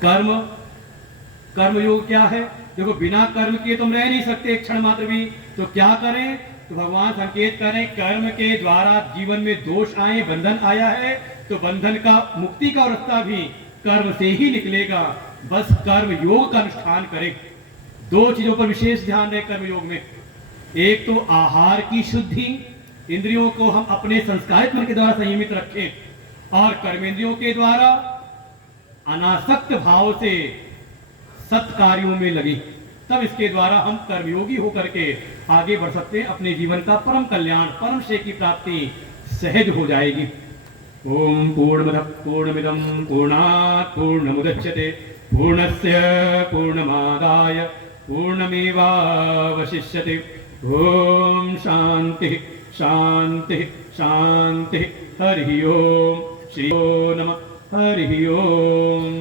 कर्म योग क्या है, देखो बिना कर्म किए तुम रह नहीं सकते एक क्षण मात्र भी। तो क्या करें, तो भगवान संकेत करें कर्म के द्वारा जीवन में दोष आए, बंधन आया है, तो बंधन का मुक्ति का रास्ता भी कर्म से ही निकलेगा। बस कर्म योग का अनुष्ठान करें। दो चीजों पर विशेष ध्यान दें कर्म योग में। एक तो आहार की शुद्धि, इंद्रियों को हम अपने संस्कारित मन के द्वारा संयमित रखें, और कर्मेंद्रियों के द्वारा अनासक्त भाव से सत्कार्यों में लगे, तब इसके द्वारा हम कर्मयोगी होकर के आगे बढ़ सकते हैं। अपने जीवन का परम कल्याण, परम श्रेय की प्राप्ति सहज हो जाएगी। ओम पूर्णमदः पूर्णमिदं पूर्णात् पूर्णमुदच्यते पूर्णस्य पूर्णमादाय पूर्णमेवावशिष्यते। ओम शांति शांति शांति। हरि ओम। श्री ओम नमः। हरि ओम।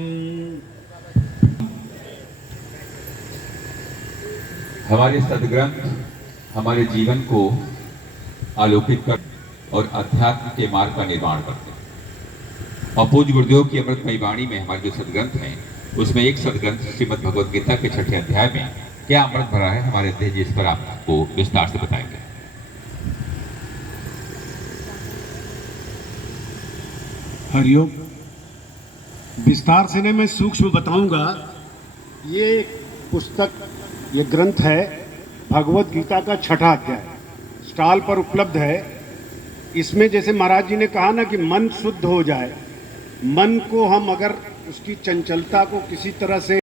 हमारे सद्ग्रंथ हमारे जीवन को आलोकित कर और अध्यात्म के मार्ग का निर्माण करते हैं। और पूज्य गुरुदेव की अमृतमयी वाणी में हमारे जो सद्ग्रंथ हैं, उसमें एक सद्ग्रंथ श्रीमद् भगवद गीता के 6ठे अध्याय में क्या अमृत भरा है, हमारे अध्यक्ष जी इस पर आपको विस्तार से बताएंगे। हरिओम। विस्तार से नहीं, मैं सूक्ष्म बताऊंगा। ये पुस्तक, ये ग्रंथ है भगवद गीता का 6ठा अध्याय, स्टॉल पर उपलब्ध है। इसमें जैसे महाराज जी ने कहा ना कि मन शुद्ध हो जाए, मन को हम अगर उसकी चंचलता को किसी तरह से